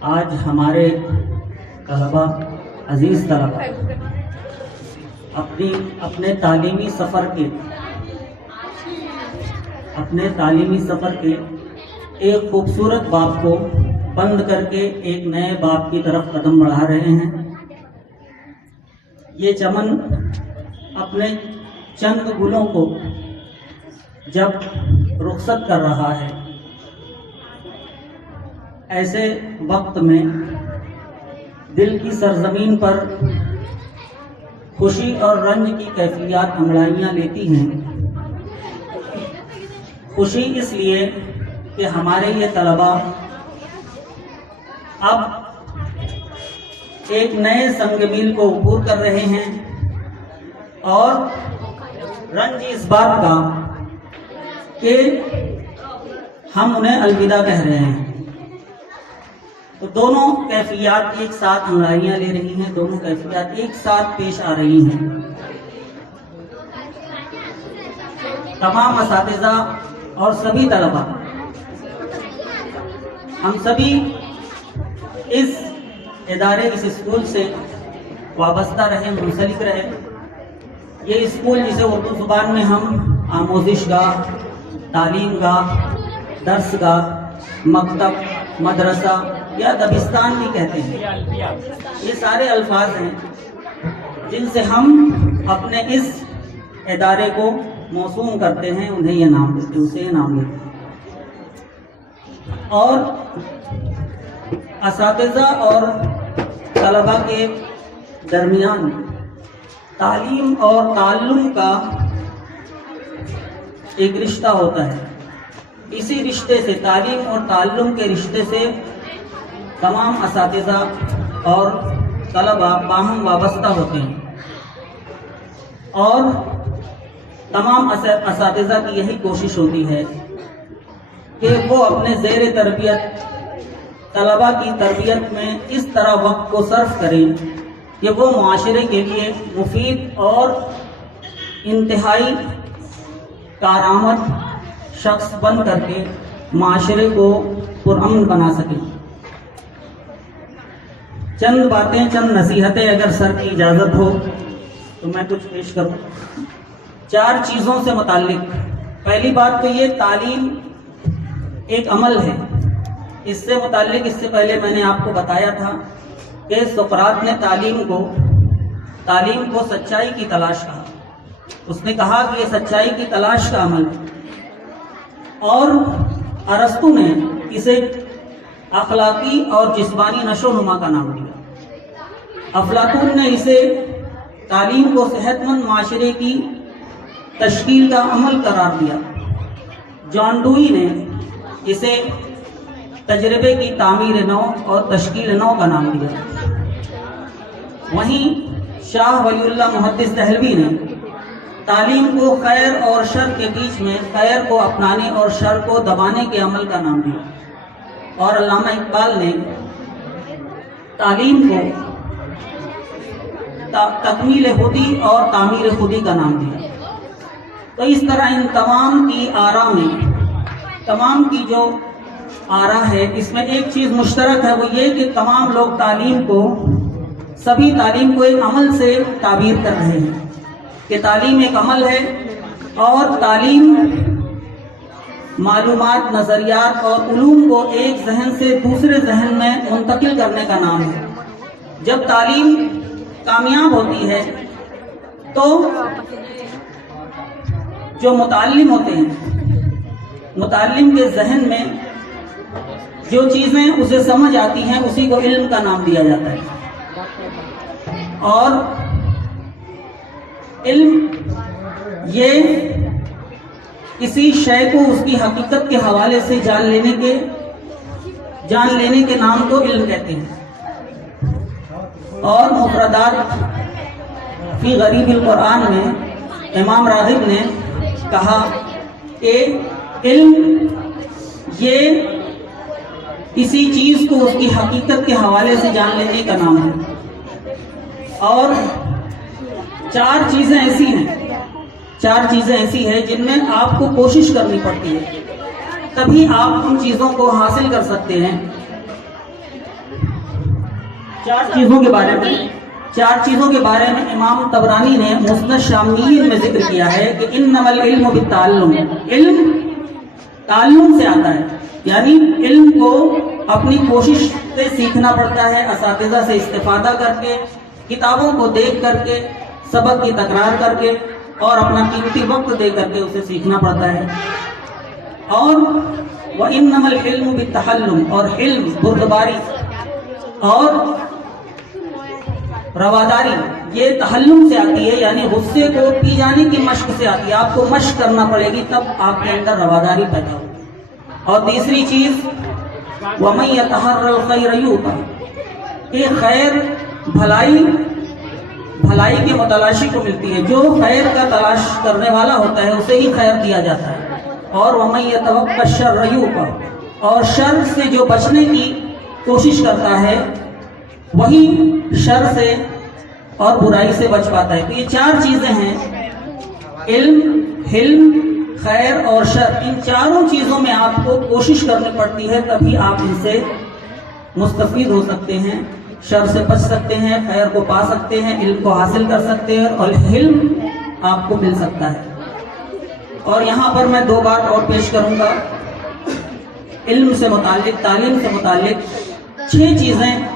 आज हमारे तलबा, अजीज़ तलबा अपने तालीमी सफ़र के एक खूबसूरत बाब को बंद करके एक नए बाब की तरफ कदम बढ़ा रहे हैं। ये चमन अपने चंद गुलों को जब रुखसत कर रहा है, ऐसे वक्त में दिल की सरजमीन पर खुशी और रंज की कैफियत अंगड़ाइयाँ लेती हैं। खुशी इसलिए कि हमारे ये तलबा अब एक नए संगमील को अबूर कर रहे हैं और रंज इस बात का कि हम उन्हें अलविदा कह रहे हैं। तो दोनों कैफियत एक साथ अंगड़ाइयाँ ले रही हैं, दोनों कैफियत एक साथ पेश आ रही हैं। तमाम असातिज़ा और सभी तलबा, हम सभी इस इदारे, इस स्कूल से वाबस्ता रहे, मुंसलिक रहे। ये स्कूल जिसे उर्दू ज़ुबान में हम आमोजिश गाह, तालीम गाह, दर्स गाह, मकतब, मदरसा या दबिस्तान भी कहते हैं। ये सारे अल्फाज हैं जिनसे हम अपने इस इदारे को मौसूम करते हैं, उन्हें यह नाम देते हैं, उसे ये नाम देते हैं। और असातिज़ा और तलबा के दरमियान तालीम और ताल्लुम का एक रिश्ता होता है। इसी रिश्ते से, तालीम और ताल्लुम के रिश्ते से तमाम असातिज़ा और तलबा बाहम वाबस्ता होते हैं और तमाम असातिज़ा की यही कोशिश होती है कि वो अपने ज़ेर तरबियत तलबा की तरबियत में इस तरह वक्त को सर्फ करें कि वो माशरे के लिए मुफीद और इंतहाई कारआमद शख्स बन करके माशरे को पुरअमन बना सकें। चंद बातें, चंद नसीहतें अगर सर की इजाज़त हो तो मैं कुछ पेश करूँ। 4 चीज़ों से मुताल्लिक। पहली बात तो ये, तालीम एक अमल है। इससे मुताल्लिक इससे पहले मैंने आपको बताया था कि सुकरात ने तालीम को सच्चाई की तलाश कहा। उसने कहा कि ये सच्चाई की तलाश का अमल है। और अरस्तु ने इसे अखलाकी और जिस्मानी नशोनुमा का नाम दिया। अफलातून ने इसे तालीम को सेहतमंद माशरे की तश्कील का अमल करार दिया। जॉन डूई ने इसे तजर्बे की तामीर नौ और तश्कील नौ का नाम दिया। वहीं शाह वलीउल्लाह मुहद्दिस दहलवी ने तालीम को खैर और शर के बीच में खैर को अपनाने और शर को दबाने के अमल का नाम दिया। और अल्लामा इकबाल ने तालीम को तकमील खुदी और तामीर खुदी का नाम दिया। तो इस तरह इन तमाम की आरा में, तमाम की जो आरा है, इसमें एक चीज़ मुश्तरक है, वो ये कि तमाम लोग तालीम को, सभी तालीम को एक अमल से ताबीर कर रहे हैं कि तालीम एक अमल है और तालीम मालूमात, नज़रियात और उलूम को एक जहन से दूसरे जहन में मुंतकिल करने का नाम है। जब तालीम कामयाब होती है तो जो मुताल्लिम होते हैं, मुताल्लिम के जहन में जो चीज़ें उसे समझ आती हैं उसी को इल्म का नाम दिया जाता है। और इल्म ये किसी शय को उसकी हकीकत के हवाले से जान लेने के नाम को इल्म कहते हैं। और मुफरदात फी गरीबिल कुरान में इमाम रागिब ने कहा कि इल्म ये किसी चीज़ को उसकी हकीकत के हवाले से जान लेने का नाम है। और चार चीज़ें ऐसी हैं जिनमें आपको कोशिश करनी पड़ती है, तभी आप उन चीज़ों को हासिल कर सकते हैं। चार चीज़ों के बारे में इमाम तबरानी ने मुस्नद शामीन में जिक्र किया है कि इन्नमल इल्मु बित्ताल्लुम, इल्म ताल्लुम से आता है, यानी इल्म को अपनी कोशिश से सीखना पड़ता है, असातिज़ा से इस्तिफादा करके, किताबों को देख करके, सबक की तकरार करके और अपना कीमती वक्त दे करके उसे सीखना पड़ता है। और व इन्नमल इल्मु बित्तहल्लुम, और इल्म बुर्दबारी और रवादारी ये तहल्लुम से आती है, यानी गुस्से को पी जाने की मश्क से आती है। आपको मश्क करना पड़ेगी तब आपके अंदर रवादारी पैदा हो। और तीसरी चीज़ वमन यतहर्रल खैर युता, ये खैर भलाई के मुतलाशी को मिलती है। जो खैर का तलाश करने वाला होता है उसे ही खैर दिया जाता है। और वमन यतवक्का शर्र युता, और शर से जो बचने की कोशिश करता है वही शर से और बुराई से बच पाता है। तो ये चार चीज़ें हैं, इल्म, हिल्म, खैर और शर। इन चारों चीज़ों में आपको कोशिश करनी पड़ती है, तभी आप इनसे मुस्तफीद हो सकते हैं, शर से बच सकते हैं, खैर को पा सकते हैं, इल्म को हासिल कर सकते हैं और हिल्म आपको मिल सकता है। और यहाँ पर मैं दो बात और पेश करूँगा इल्म से मुतालिक, तालीम से मुतालिक। 6 चीज़ें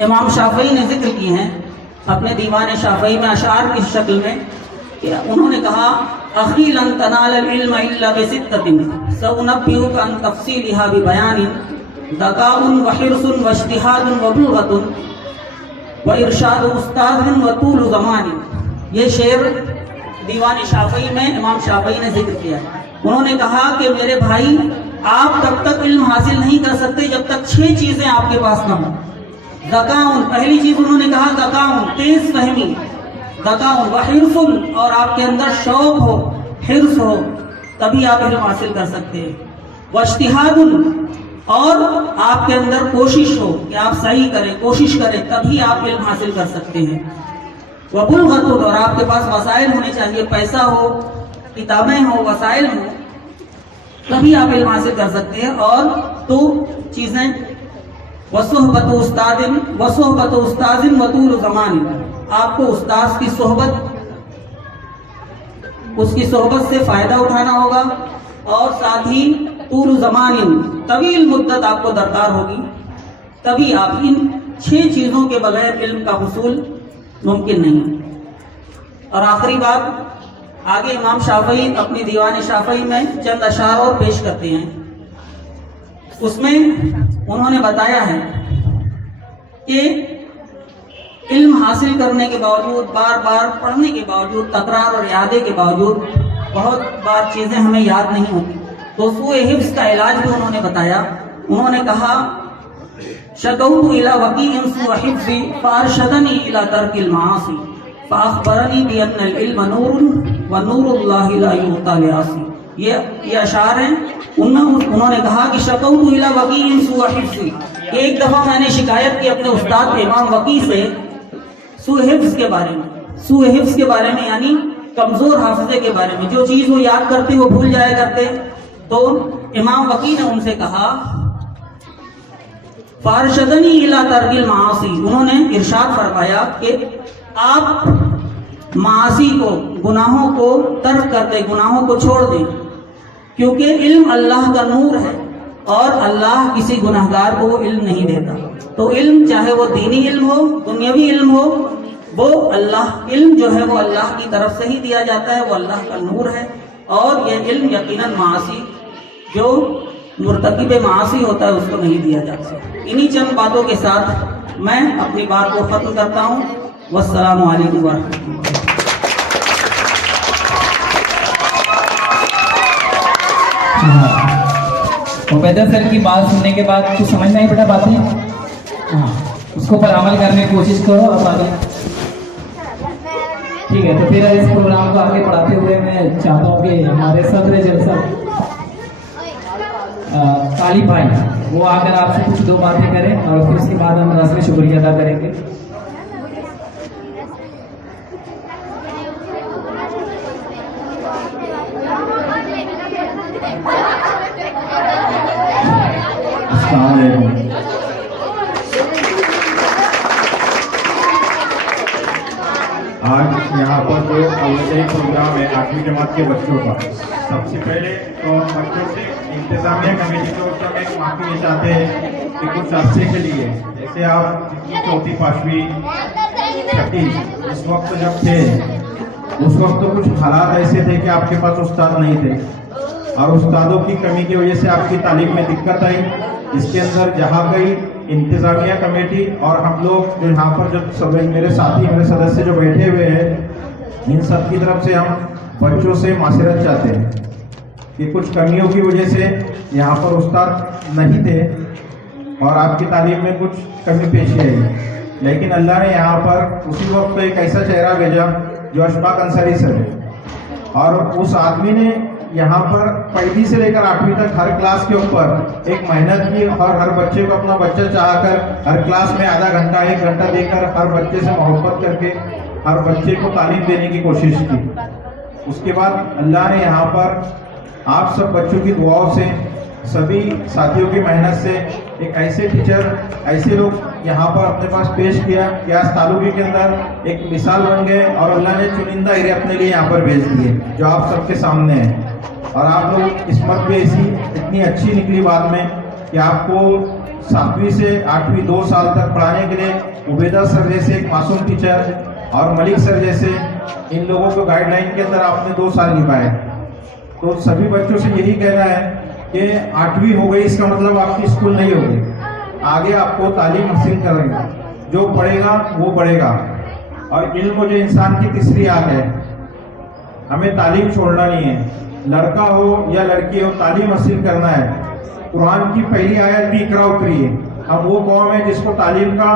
इमाम शाफई ने जिक्र की हैं अपने दीवान शाफई में अशार की शक्ल में। कि उन्होंने कहा अखी लन तनालल इल्म इल्ला बिसित्ततिन सउनब्बिउका अन तफसीलिहा बिबयानिन दकाउन व हिर्सुन व इज्तिहादुन व बुलगतुन व इरशादु उस्तादिन व तूल ज़मानिन। ये शेर दीवान शाफई में इमाम शाफई ने जिक्र किया। उन्होंने कहा कि मेरे भाई, आप तब तक इल्म हासिल नहीं कर सकते जब तक 6 चीज़ें आपके पास न हों। ज़काउन, पहली चीज़ उन्होंने कहा ज़काउन, तेज फहमी, ज़काउन व हिर्सुन, और आपके अंदर शौक हो, हिर्स हो, तभी आप इल्म हासिल कर सकते हैं। व इज्तिहादुन, और आपके अंदर कोशिश हो कि आप सही करें, कोशिश करें, तभी आप इल्म हासिल कर सकते हैं। व बुलगतुन, और आपके पास वसाइल होने चाहिए, पैसा हो, किताबें हो, वसाइल हो, तभी आप इल्म हासिल कर सकते हैं। और तो चीज़ें वसोहबत उस्तादिन व तूल ज़मान, आपको उस्ताद की सोहबत, उसकी सोहबत से फ़ायदा उठाना होगा और साथ ही तूल ज़मानिन, तवील मुद्दत आपको दरकार होगी, तभी आप इन 6 चीज़ों के बगैर इल्म का हुसूल मुमकिन नहीं। और आखिरी बात, आगे इमाम शाफई अपनी दीवान शाफई में चंद अशार और पेश करते हैं। उसमें उन्होंने बताया है कि इल्म हासिल करने के बावजूद, बार बार पढ़ने के बावजूद, तकरार और यादे के बावजूद बहुत बार चीज़ें हमें याद नहीं होती, तो सूए हिफ्ज़ का इलाज भी उन्होंने बताया। उन्होंने कहा शकौतु इला वकीइन सूअ हिफ्ज़ी फारशदनी इला तर्किल मासी फाखबरनी बिअन्नल इल्म नूरुन व नूरुल्लाहि ला युता लिआसी। ये अशार हैं। उन्होंने कहा कि शकौतु इला वकीइन सूअ हिफ्ज़ी, एक दफ़ा मैंने शिकायत की अपने उस्ताद इमाम वकी से सूए हिफ्ज़ के बारे में। सूए हिफ्ज़ के बारे में यानी कमजोर हाफिजे के बारे में, जो चीज वो याद करते वो भूल जाया करते। तो इमाम वकी ने उनसे कहा, फारशदनी इला तरकिल मासी, उन्होंने इरशाद फरमाया कि आप मासी को, गुनाहों को तर्क कर दे, गुनाहों को छोड़ दें, क्योंकि इल्म अल्लाह का नूर है और अल्लाह किसी गुनाहगार को वो इल्म नहीं देता। तो इल्म, चाहे वो दीनी इल्म हो, दुनियावी इल्म हो, वो अल्लाह, इल्म जो है वो अल्लाह की तरफ से ही दिया जाता है, वो अल्लाह का नूर है। और ये इल्म यकीनन मासी, जो मुर्तकिब मासी होता है, उसको नहीं दिया जाता। इन्हीं चंद बातों के साथ मैं अपनी बात को खत्म करता हूँ। वस्सलामु अलैकुम वरहमतुल्लाह। उबैदा सर की बात सुनने के बाद कुछ समझ नहीं पड़ा बातें, हाँ, उसको पर अमल करने की कोशिश करो। अब आगे ठीक है, तो फिर इस प्रोग्राम को आगे बढ़ाते हुए मैं चाहता हूँ कि हमारे सदर जलसा तालिब भाई वो आकर आपसे कुछ दो बातें करें और फिर उसके बाद हम रस्म शुक्रिया अदा करेंगे। आज यहाँ पर जो अवधि प्रोग्राम है 8वीं जमात के बच्चों का, सबसे पहले तो बच्चों से इंतजामिया कमेटी को हम एक माफी चाहते हैं कि कुछ अरसे के लिए, जैसे आप चौथी 5वीं 6वीं इस वक्त जब थे, उस वक्त तो कुछ हालात ऐसे थे कि आपके पास उस्ताद नहीं थे और उस्तादों की कमी की वजह से आपकी तालीम में दिक्कत आई। इसके अंदर जहाँ गई इंतजामिया कमेटी और हम लोग जो यहाँ पर जो सब मेरे साथी, मेरे सदस्य जो बैठे हुए हैं, इन सब की तरफ से हम बच्चों से मासिरत चाहते हैं कि कुछ कमियों की वजह से यहाँ पर उस्ताद नहीं थे और आपकी तालीम में कुछ कमी पेशी आई, लेकिन अल्लाह ने यहाँ पर उसी वक्त एक ऐसा चेहरा भेजा जो अशफाक अंसारी सर है, और उस आदमी ने यहाँ पर पहली से लेकर 8वीं तक हर क्लास के ऊपर एक मेहनत की और हर बच्चे को अपना बच्चा चाहकर हर क्लास में आधा घंटा 1 घंटा देकर हर बच्चे से मोहब्बत करके हर बच्चे को तालीम देने की कोशिश की। उसके बाद अल्लाह ने यहाँ पर आप सब बच्चों की दुआओं से, सभी साथियों की मेहनत से एक ऐसे टीचर, ऐसे लोग यहाँ पर अपने पास पेश किया कि आज तालुकी के अंदर एक मिसाल बन गए और अल्लाह ने चुनिंदा हीरे अपने लिए यहाँ पर भेज दिए जो आप सबके सामने है। और आप लोग किस्मत भी ऐसी इतनी अच्छी निकली बाद में कि आपको 7वीं से 8वीं 2 साल तक पढ़ाने के लिए उबैदा सर जैसे एक मासूम टीचर और मलिक सर जैसे इन लोगों को गाइडलाइन के अंदर आपने 2 साल निभाए। तो सभी बच्चों से यही कहना है कि 8वीं हो गई इसका मतलब आपकी स्कूल नहीं हो गई, आगे आपको तालीम हासिल करेंगे, जो पढ़ेगा वो बढ़ेगा। और इल्म जो इंसान की तीसरी आंख है, हमें तालीम छोड़ना नहीं है, लड़का हो या लड़की हो, तालीम हासिल करना है। कुरान की पहली आयत भी इकरा उतरी है। अब वो कौम है जिसको तालीम का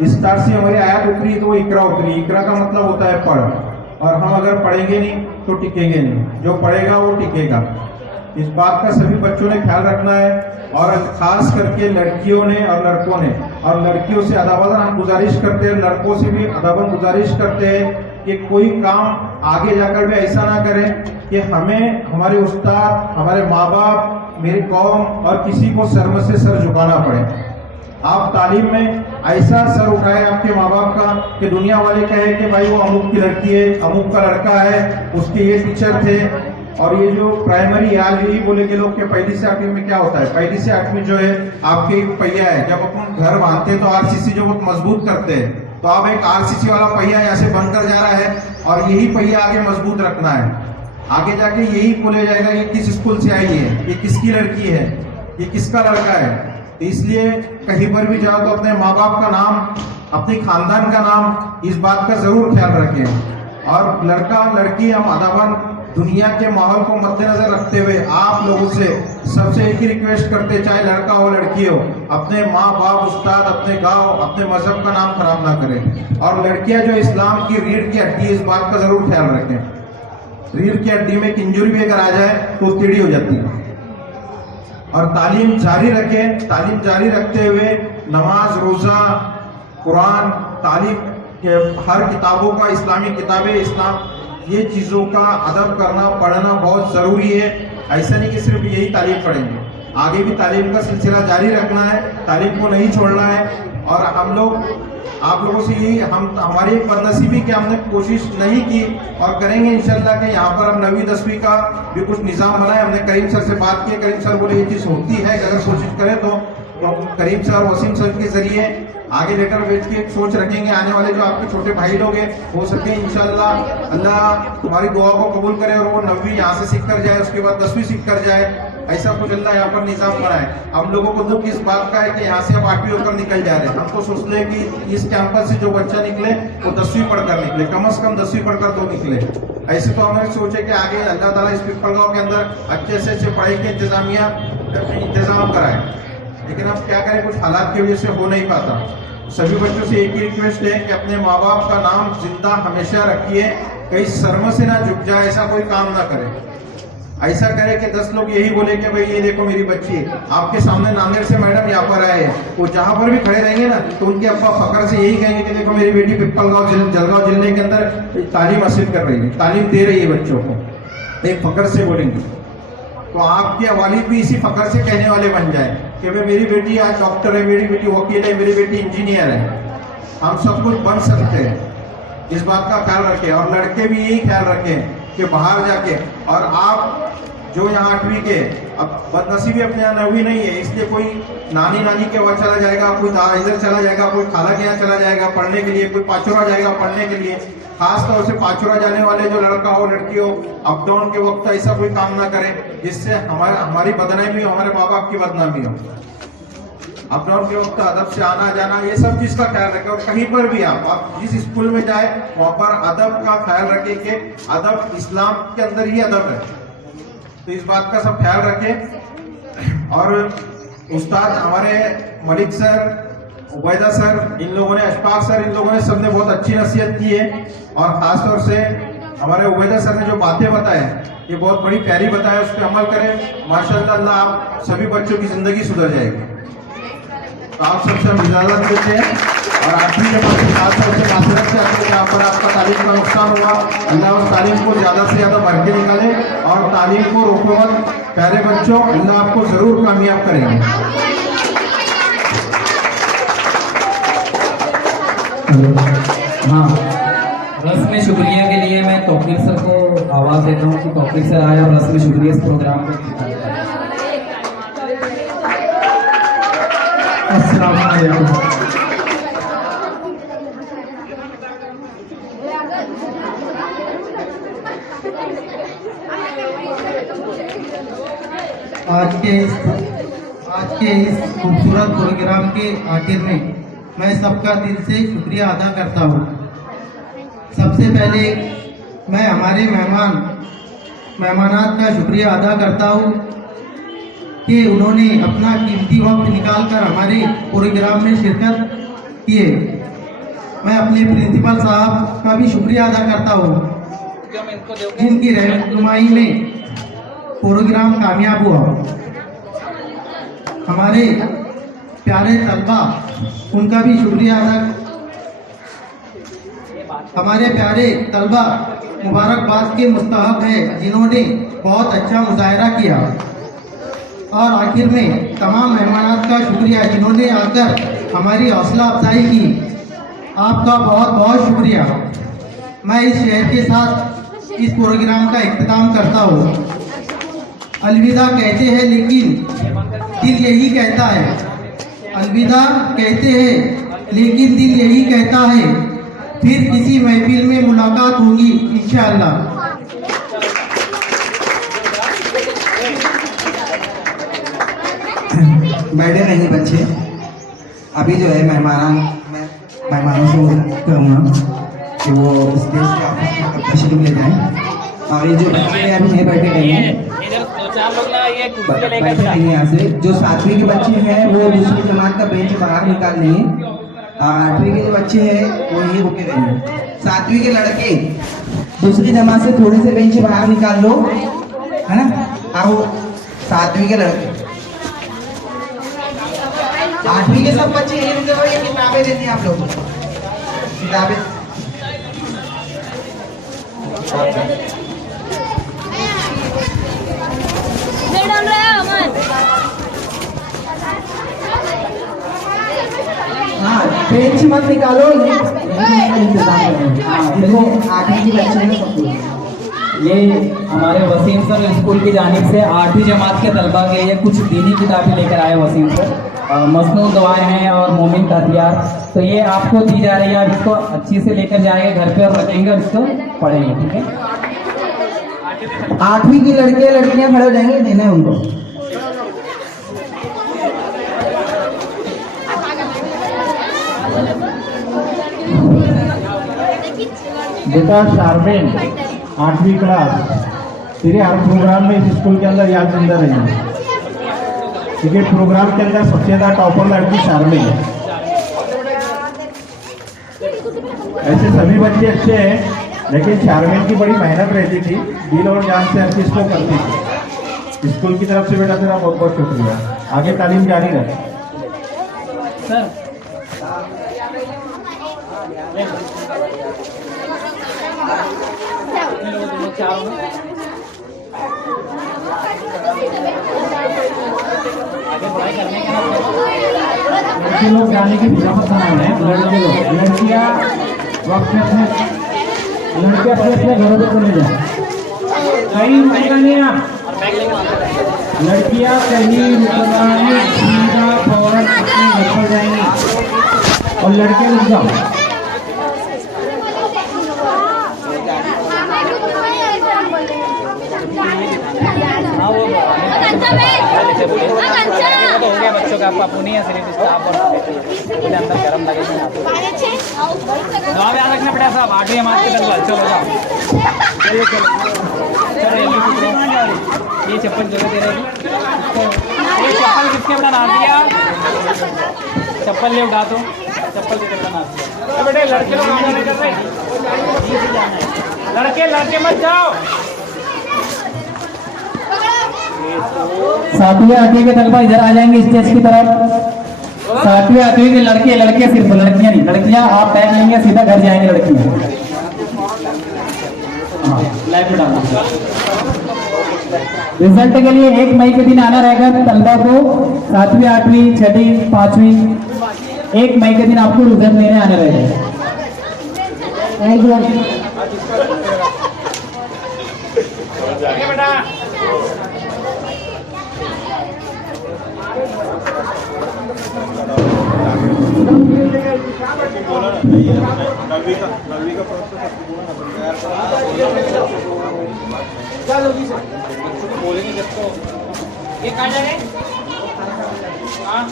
विस्तार से हमारी आयत उतरी तो वो इकरा उतरी। इकरा का मतलब होता है पढ़, और हम अगर पढ़ेंगे नहीं तो टिकेंगे नहीं, जो पढ़ेगा वो टिकेगा। इस बात का सभी बच्चों ने ख्याल रखना है, और खास करके लड़कियों ने और लड़कों ने, और लड़कियों से अदाबन हम गुजारिश करते हैं, लड़कों से भी अदाबन गुजारिश करते हैं कि कोई काम आगे जाकर भी ऐसा ना करें कि हमें हमारे उस्ताद, हमारे माँ बाप, मेरी कौम और किसी को सर से सर झुकाना पड़े। आप तालीम में ऐसा सर उठाए आपके माँ बाप का कि दुनिया वाले कहे कि भाई वो अमुक की लड़की है, अमुक का लड़का है, उसके ये टीचर थे। और ये जो प्राइमरी, आज यही बोले के लोग कि 1ली से 8वीं में क्या होता है, 1ली से 8वीं जो है आपके एक पहिया है। जब अपन घर बांधते हैं तो आरसीसी जो बहुत मजबूत करते हैं, तो आप एक आरसीसी वाला पहिया यहाँ से बनकर जा रहा है और यही पहिया आगे मजबूत रखना है। आगे जाके यही बोला जाएगा ये किस स्कूल से आई है, ये किसकी लड़की है, ये किसका लड़का है। तो इसलिए कहीं पर भी जाओ तो अपने माँ बाप का नाम, अपने खानदान का नाम, इस बात का जरूर ख्याल रखें। और लड़का लड़की हम अदाबन दुनिया के माहौल को मद्देनजर रखते हुए आप लोगों से सबसे एक ही रिक्वेस्ट करते, चाहे लड़का हो लड़की हो, अपने माँ बाप, उस्ताद, अपने गांव, अपने मजहब का नाम खराब ना करें। और लड़कियां जो इस्लाम की रीढ़ की हड्डी, इस बात का जरूर ख्याल रखें। रीढ़ की हड्डी में एक इंजुरी भी अगर आ जाए तो टेढ़ी हो जाती है। और तालीम जारी रखें, तालीम जारी रखते हुए नमाज, रोजा, कुरान, तालीम, हर किताबों का, इस्लामी किताबें, इस्लाम ये चीज़ों का अदब करना पढ़ना बहुत ज़रूरी है। ऐसा नहीं कि सिर्फ यही तालीम पढ़ेंगे, आगे भी तालीम का सिलसिला जारी रखना है, तालीम को नहीं छोड़ना है। और हम लोग आप लोगों से यही हमारी एक बदनसीबी कि हमने कोशिश नहीं की और करेंगे इंशाल्लाह कि यहाँ पर हम 9वीं 10वीं का भी कुछ निज़ाम बनाए। हमने करीम सर से बात की, करीम सर बोले ये चीज़ होती है कि अगर कोशिश करें तो करीम सर वसीम सर के जरिए आगे लेटर भेज के सोच रखेंगे आने वाले जो आपके छोटे भाई लोग हैं हो सके इंशाल्लाह अल्लाह तुम्हारी दुआ को कबूल करे और वो 9वीं यहाँ से सीख कर जाए, उसके बाद 10वीं सीख कर जाए। ऐसा कुछ अल्लाह यहाँ पर निज़ाम बनाए। हम लोगों को दुख इस बात का है कि यहाँ से अब 8वीं होकर निकल जा रहे हैं। हम तो सोचते हैं कि इस कैंपस से जो बच्चा निकले वो 10वीं पढ़कर निकले, कम से कम 10वीं पढ़कर तो निकले। ऐसे तो हमारी सोच है कि आगे अल्लाह ताला इस पिपलगांव के अंदर अच्छे से अच्छे पढ़ाई के इंतजाम कराए, लेकिन अब क्या करें, कुछ हालात की वजह से हो नहीं पाता। सभी बच्चों से एक ही रिक्वेस्ट है कि अपने माँ बाप का नाम जिंदा हमेशा रखिए, कहीं शर्म से ना झुक जाए, ऐसा कोई काम ना करे। ऐसा करे कि 10 लोग यही बोले कि भाई ये देखो मेरी बच्ची है, आपके सामने नांदेड़ से मैडम यहाँ पर आए हैं, वो जहाँ पर भी खड़े रहेंगे ना तो उनके अब्बा फखर से यही कहेंगे कि देखो मेरी बेटी पिपलगांव जलगांव जिले के अंदर तालीम हासिल कर रही है, तालीम दे रही है बच्चों को, तो एक फखर से बोलेंगे। तो आपके वालिद भी इसी फखर से कहने वाले बन जाए कि भाई मेरी बेटी आज डॉक्टर है, मेरी बेटी वकील है, मेरी बेटी इंजीनियर है। हम सब कुछ बन सकते हैं, इस बात का ख्याल रखें। और लड़के भी यही ख्याल रखें कि बाहर जाके, और आप जो यहाँ 8वीं के, अब बदनसीबी अपने यहाँ 9वीं नहीं है, इसलिए कोई नानी के वहाँ चला जाएगा, कोई इधर चला जाएगा, कोई खाला के यहाँ चला जाएगा पढ़ने के लिए, कोई पाचोरा जाएगा पढ़ने के लिए। खास तौर से पाचोरा जाने वाले जो लड़का हो लड़की हो, अप डाउन के वक्त ऐसा कोई काम ना करें जिससे हमारी बदनामी हो, हमारे माँ बाप की बदनामी हो। अप डाउन के वक्त अदब से आना जाना, ये सब चीज का ख्याल रखें। और कहीं पर भी आप जिस स्कूल में जाए वहाँ पर अदब का ख्याल रखें कि अदब इस्लाम के अंदर ही अदब है, तो इस बात का सब ख्याल रखें। और उस्ताद हमारे मलिक सर, उबैदा सर, इन लोगों ने, अशफाक सर, इन लोगों ने सबने बहुत अच्छी नसीहत की है। और ख़ास तौर से हमारे उबैदा सर ने जो बातें बताए ये बहुत बड़ी प्यारी बताए, उस पर अमल करें। माशाल्लाह अल्लाह आप सभी बच्चों की ज़िंदगी सुधर जाएगी। तो आप सबसे हम इजाज़त देते हैं और 8वीं जमात के साथ सबसे मासरत से आपको जहाँ पर आपका तालीम का नुकसान हुआ, अल्लाह उस तालीम को ज़्यादा से ज़्यादा बढ़ के निकाले और तालीम को रोको मत। प्यारे बच्चों, अल्लाह आपको ज़रूर कामयाब करेंगे। हाँ, रस्म शुक्रिया के लिए मैं तौफीक सर को आवाज़ देता हूँ कि तौफीक सर आए और रस्म शुक्रिया इस प्रोग्राम को। अस्सलाम वालेकुम। आज के इस खूबसूरत प्रोग्राम के आखिर में मैं सबका दिल से शुक्रिया अदा करता हूँ। सबसे पहले मैं हमारे मेहमानात का शुक्रिया अदा करता हूँ कि उन्होंने अपना कीमती वक्त निकालकर हमारे प्रोग्राम में शिरकत किए। मैं अपने प्रिंसिपल साहब का भी शुक्रिया अदा करता हूँ जिनकी रहनुमाई में प्रोग्राम कामयाब हुआ। हमारे प्यारे तलबा, उनका भी शुक्रिया अदा। हमारे प्यारे तलबा मुबारकबाद के मुस्तहक है जिन्होंने बहुत अच्छा मुजाहरा किया। और आखिर में तमाम मेहमानात का शुक्रिया जिन्होंने आकर हमारी हौसला अफजाई की। आपका बहुत बहुत शुक्रिया। मैं इस शहर के साथ इस प्रोग्राम का इख्तिताम करता हूँ। अलविदा कहते हैं लेकिन दिल यही कहता है। अलविदा कहते हैं लेकिन दिल यही कहता है, फिर किसी महफिल में मुलाकात होगी इंशाअल्लाह। बैठे नहीं बच्चे, अभी जो है मेहमानों से कहूँगा कि वो स्टेज के ऑफिस में तशरीफ ले जाएं। और ये जो बच्चे अभी नहीं बैठे नहीं हैं, बैठे नहीं यहाँ से, जो 7वीं के बच्चे हैं वो दूसरी जमात का बेंच बाहर निकाल लेंगे। 8वीं के जो बच्चे हैं वो यही रुके रहेंगे। 7वीं के लड़के दूसरी जमात से थोड़े से बेंच बाहर निकाल लो, है ना। आओ 7वीं के लड़के, 8वीं के सब बच्चे यही रुके हुए। ये किताबें देती हैं आप लोगों को, किताबें हाँ बेंच मत निकालो, ये इंतजाम करें। हाँ देखो 8वीं की बच्चे हैं सब कुछ। ये हमारे वसीम सर स्कूल की जानिब से 8वीं जमात के तलबा के लिए कुछ दीनी किताबें लेकर आए वसीम सर। मसनून दुआएं हैं और मोमिन का हथियार, तो ये आपको दी जा रही है। आप इसको अच्छी से लेकर जाएंगे घर पे और रखेंगे और इसको पढ़ेंगे, ठीक है। 8वीं की लड़के लड़कियां खड़े हो जाएंगे, देने उनको। बेटा शारमेन 8वीं क्लास, तेरे हर प्रोग्राम में इस स्कूल के अंदर याद जिंदा रही, क्योंकि प्रोग्राम के अंदर सबसे ज़्यादा टॉपर लड़की शारमेन है। ऐसे सभी बच्चे अच्छे हैं, लेकिन शारमेन की बड़ी मेहनत रहती थी, दिल और जान से हर चीज़ को करती थी। स्कूल की तरफ से बेटा तेरा बहुत बहुत शुक्रिया, आगे तालीम जारी रहे। सर लड़के लोग जाने की हिजामत बना रहे हैं, लड़के लोग, लड़कियाँ वक्त अपने लड़के अपने घरों पे चले जाए, कहीं रुकेगा नहीं आप, लड़कियाँ कहीं रुकना नहीं, सीधा फौरन अपने घर पर जाएंगी और लड़के रुक जाओ। तो हो गया बच्चों का, आपका नहीं है सिर्फ स्टाफ और अंदर गर्म लगेगा ना। जवाब याद रखना पड़ा साहब, 8वीं जमात के तलबा। चलो जाओ, चलो ये चप्पल जो दे रही, ये चप्पल किसके बना नाप दिया? चप्पल ले उठा, तो चप्पल किसके बना नाप दिया? बेटे लड़के लोग आने नहीं कर रहे, लड़के मत जाओ। 7वीं 8वीं के तलबा इधर आ जाएंगे स्टेज की तरफ। 7वीं 8वीं के लड़के सिर्फ, लड़कियां नहीं। लड़कियां आप बैग लेंगे सीधा घर जाएंगे लड़कियां। हाँ लाइव डालना। रिजल्ट के लिए 1 मई के दिन आना रहेगा तलबा को। 7वीं 8वीं 6वीं 5वीं 1 मई के दिन आपको रिजल्ट लेने आना रहेगा। बोलेंगे जब तो ये कहाँ जा रहे हैं? हाँ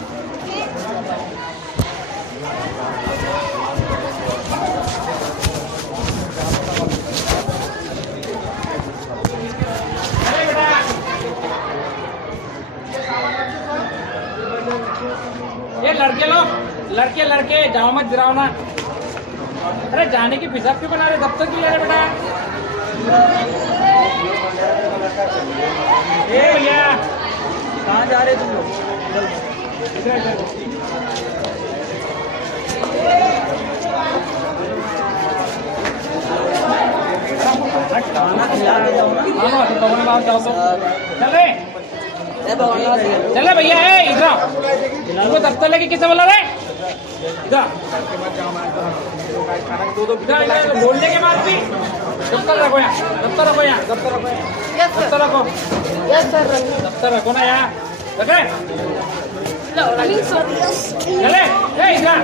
ये लड़के जाओ मत, गिराओ ना। अरे जाने की फिजा क्यों बना रहे, दफ्तर क्यों ले रहे बेटा? ए भैया कहाँ जा रहे तुम लोग? खाना खिला के जाओ ना। तो भगवान बात जाओ तो चल रहे भैया है इधर। इनको दफ्तर लेके किसे बोला रहे? इधर बोलने के बाद भी दफ्तर रखो यहाँ, दफ्तर रखो यहाँ, दफ्तर रखो यहाँ, दफ्तर रखो, दफ्तर रखो ना यहाँ, रखे चले इधर।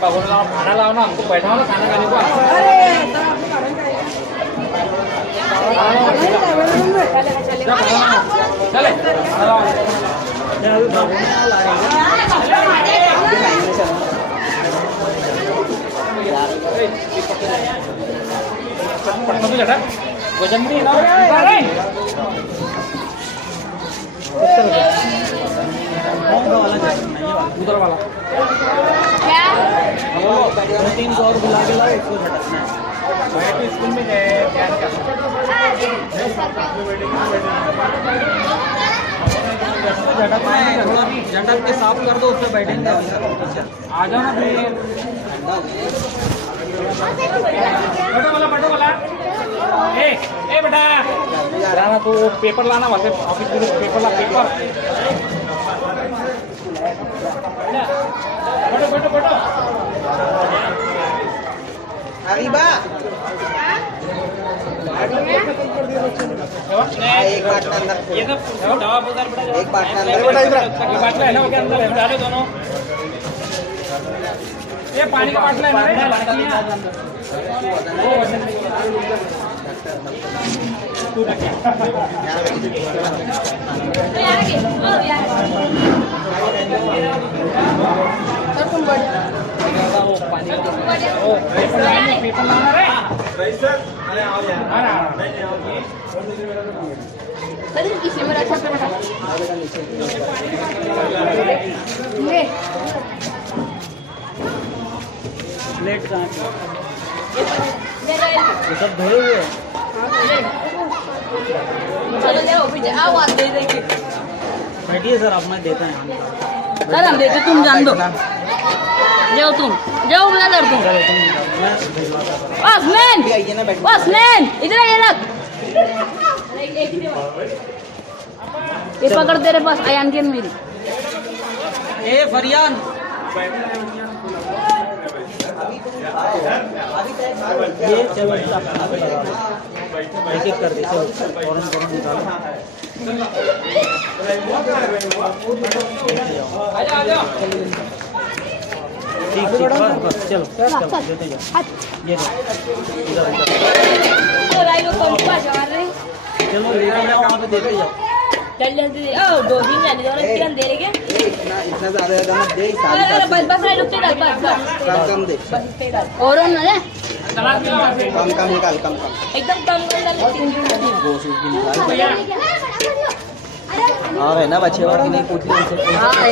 भगवान लाओ, खाना लाओ ना, हमको बैठाओ ना खाना खाने को। चले वजन भी ना उधर वाला क्या 300 और बुला के लाओ, इसको झटकना है। स्कूल में झटक के साफ कर दो, उसमें बैठेंगे। आ जाओ ना बटो वाला ए बेटा जाना तो पेपर लाना वहाँ से ऑफिस में पेपर ला पेपर बटो अरीबा एक बाटला अंदर ये सब दवा बोतल बेटा एक बाटला अंदर बाटला है ना उसके अंदर है डालो दोनों ये पानी का बाटला है ना पेपर लाना रे प्लेट कहाँ है? ये सब धोए हुए हैं। बैठिए सर, आप मैं देता है सर हम देते, तुम जान दो। जाओ तुम, जाओ ब्रदर तुम। ओस्मान, ओस्मान, इधर आ ये लोग। ये पकड़ तेरे पास अयान की मेरी। ए फरियान, ये चलो एक एक कर दे, चलो फौरन निकालो। ठीक बस चलो देते जाओ। ये इधर चलो लेते जाओ, वहाँ पे देते जाओ। जल्दी ओ 2 दिन जाने दो, किरण दे रहे इतना ज्यादा मत दे अरे बस बस रे, रुक जा बस कम दे और ना रे कम निकाल कम एकदम कम कर डाल। हाँ है ना बच्चे और नहीं पूछ ली हां है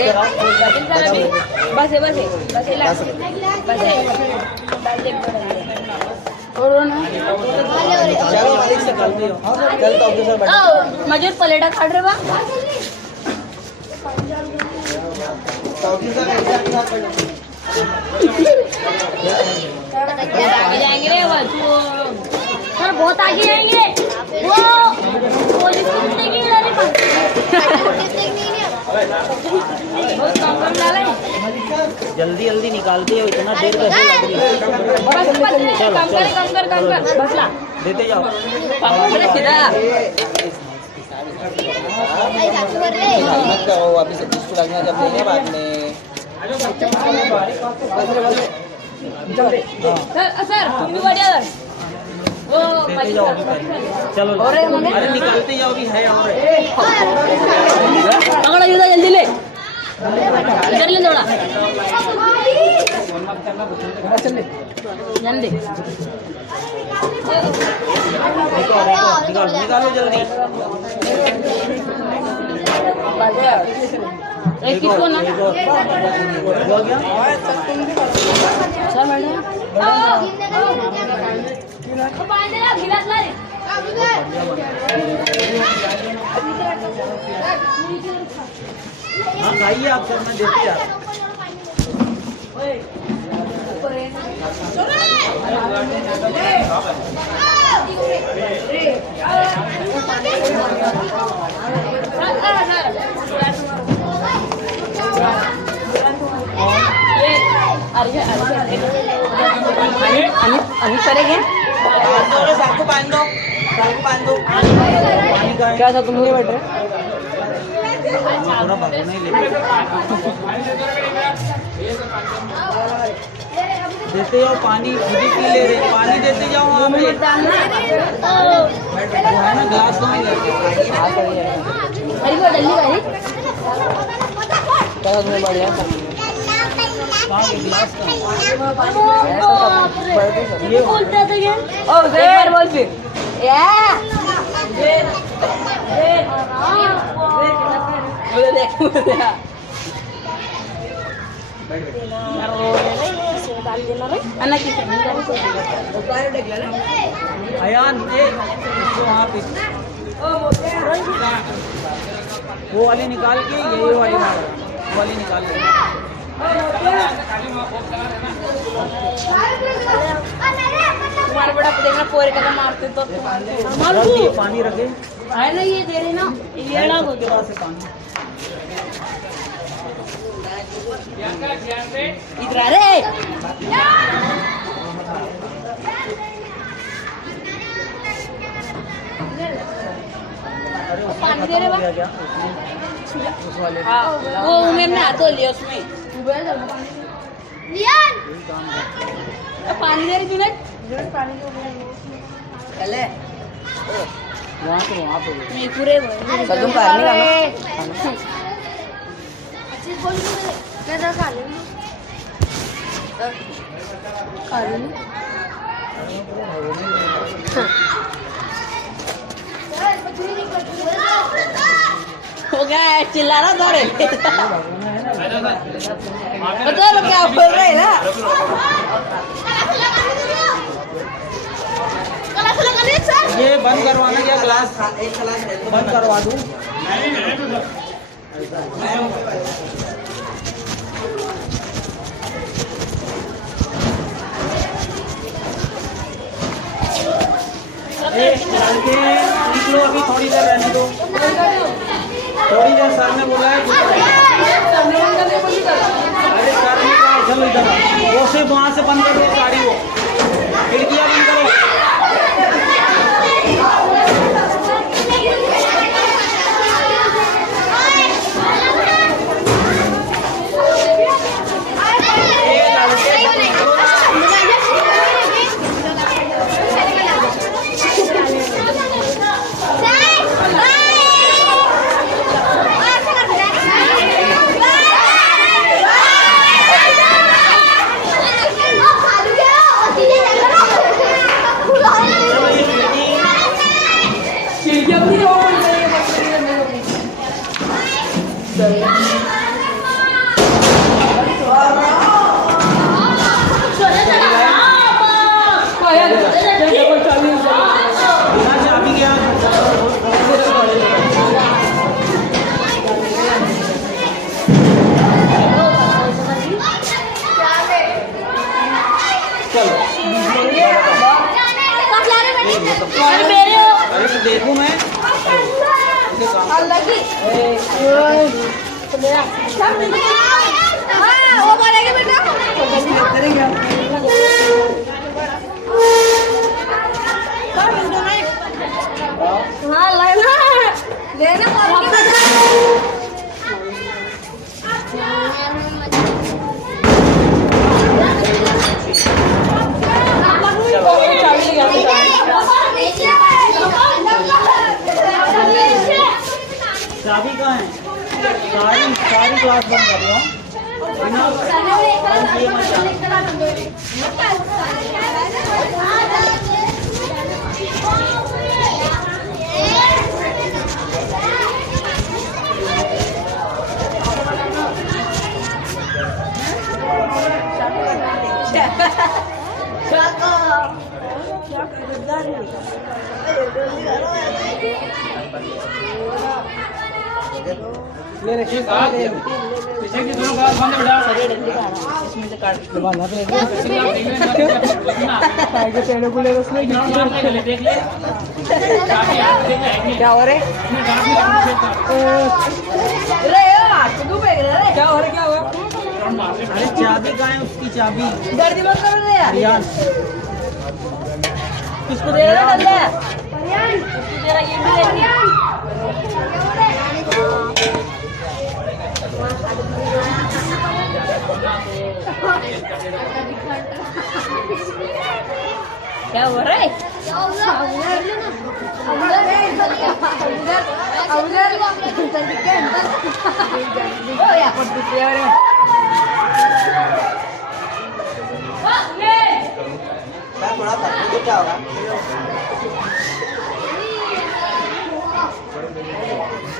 बस है बस है डाल दे और ना चलो मालिक से कल चल तो ऑफिसर बैठ ओ मजूर प्लेटा खाड़ रे बा ऑफिसर आगे जाएंगे रे वो सर, बहुत आगे जाएंगे। वो पुलिस की गाड़ी पर बहुत कम डाले। जल्दी जल्दी निकालती है, इतना देर कैसे लग रही है? कम कर बस ला देते जाओ। मत करो, अभी से किसको लगना जब नहीं है बाद में। सर भी बढ़िया वो देते जाओ अभी पहले। चलो अरे निकालते जाओ, अभी है और पकड़ो जल्दी ले इधर ले थोड़ा जल्दी निकालो जल्दी। एक किसको ना हो गया। सर मैडम गिलास ला रे हाँ खाइए आप सर, मैं देते जा रहा हूँ। अनित करेंगे क्या था, तुम नहीं बैठ रहे? पूरा भगो नहीं लेते। देते जाओ पानी, खुद ही पी ले रहे, पानी देते जाओ वहाँ पे। वो है ना ग्लास तो नहीं लेते। अरे वो जल्दी भाई क्या तुम्हें बढ़िया ग्लास का ये बोलता था क्या? ओ एक बार बोल फिर अयान इसको वहाँ पे वो वाली निकाल के, ये वाली मारो, वो वाली निकाल के तुम्हारे बड़ा देखना पोरे का मारते तो पानी रखे आए ना ये दे रहे ना ये ना हो गया इधर आ रे पानी दे रहे बा हाँ वो उन्हें हाथ धो लिया उसमें पानी दे रही जुनेद पानी चले वहाँ तो वहाँ पे मैं पूरे तुम पानी का मैं तो खा लूँगी खा लूँगी हो गया है चिल्ला रहा था रे पता है क्या बोल रहे हैं ना ये बंद करवाना क्या क्लास बंद करवा दूँ निकलो अभी थोड़ी देर रहने दो थोड़ी देर सर ने बोला है अरे सर ने कहा चलो इधर वो सिर्फ वहाँ से बंद करो गाड़ी वो खिड़कियाँ बंद करो चाबी गया अरे तो देखूं मैं अल्लाह की हाँ वो बोलेंगे बेटा हाँ लेना चाबी कहाँ है सारी क्लास बंद कर रहा हूँ पीछे की दोनों क्लास बंद बेटा इसमें से काट देख ले क्या हो रहे क्या हो रहा क्या हुआ अरे चाबी कहाँ है उसकी चाबी दर्दी मत करो रे यार रियान किसको दे रहा है किसको दे रहा है ये भी क्या हो रहा है थोड़ा सा तो क्या होगा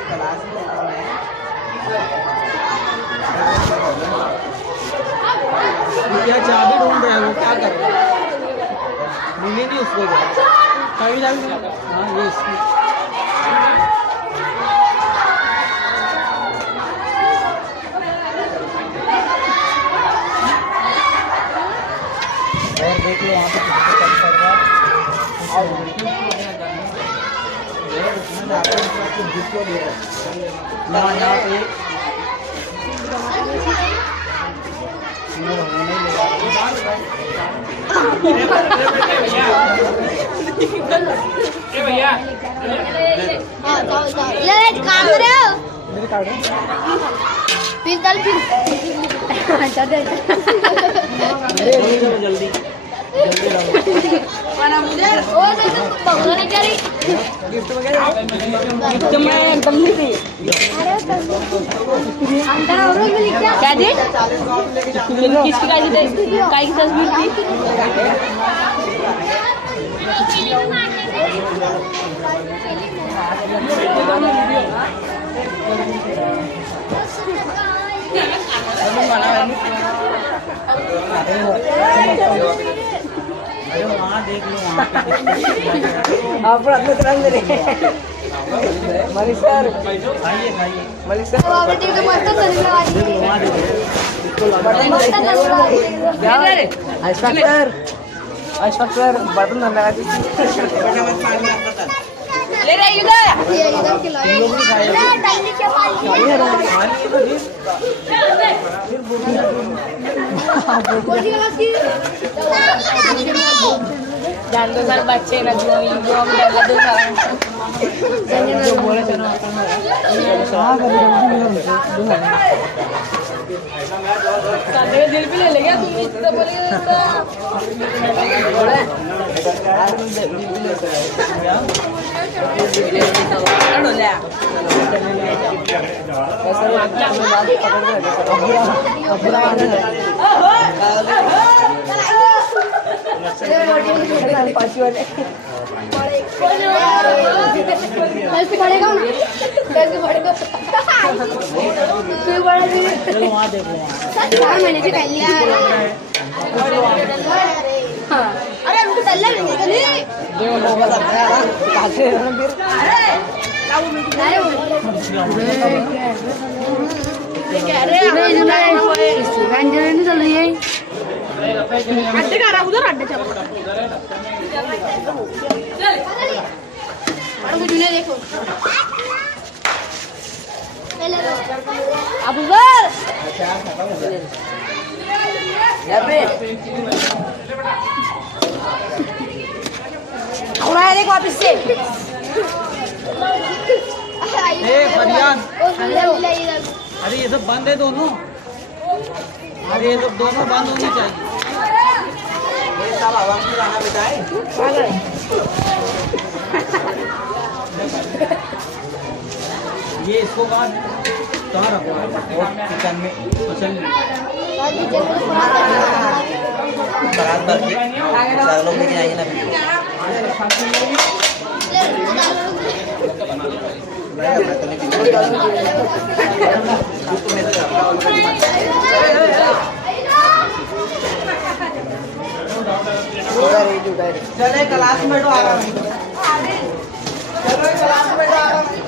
क्लास में क्या चाबी ढूंढ रहे हैं वो क्या कर रहे हैं मिली नहीं उसको चाबी हाँ ये इसकी देख लो वहाँ पे कितना चल रहा है। और यहाँ पे भैया ले काम कर रहे हो फिर कल फिर जल्दी ओ भगवान क्या रही मैं एकदम नहीं थी क्या जी किसकी काय की तस्वीर थी अरे वहाँ देख लो वहाँ पे आप अपने तरह ले मलिक सर खाइए खाइए Malik sir Ashfaq sir button लगा ले रही इधर जान दो सर बच्चे ना जो बोले दिल भी ले गया तुम इतना कैसे पड़ेगा कैसे पड़ेगा वहाँ देख लो 4 महीने से कर लिया अरे उनको तल्ला नहीं कह रहे चल रही है अड्डे का रहा उधर अड्डे चल कुछ नहीं देखो अब उधर उड़ा देखो वापिस से फरियान अरे ये सब बंद है दोनों अरे ये सब दोनों बंद होनी चाहिए ये इसको कहाँ रखो किचन में किचन में बारात भर के सब लोग लेके आइए ना चले क्लास में बैठो आराम से चलो क्लास में बैठो आराम से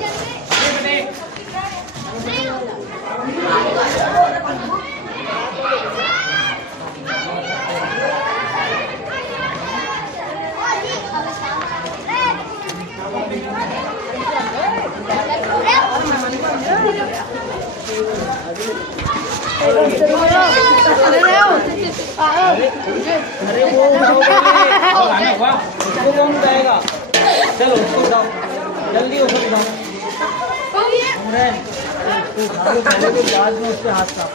अरे वो उसको कौन उठाएगा चलो उसको उठाओ जल्दी उसको उठाओ पहले तो बाद में उसके हाथ साफ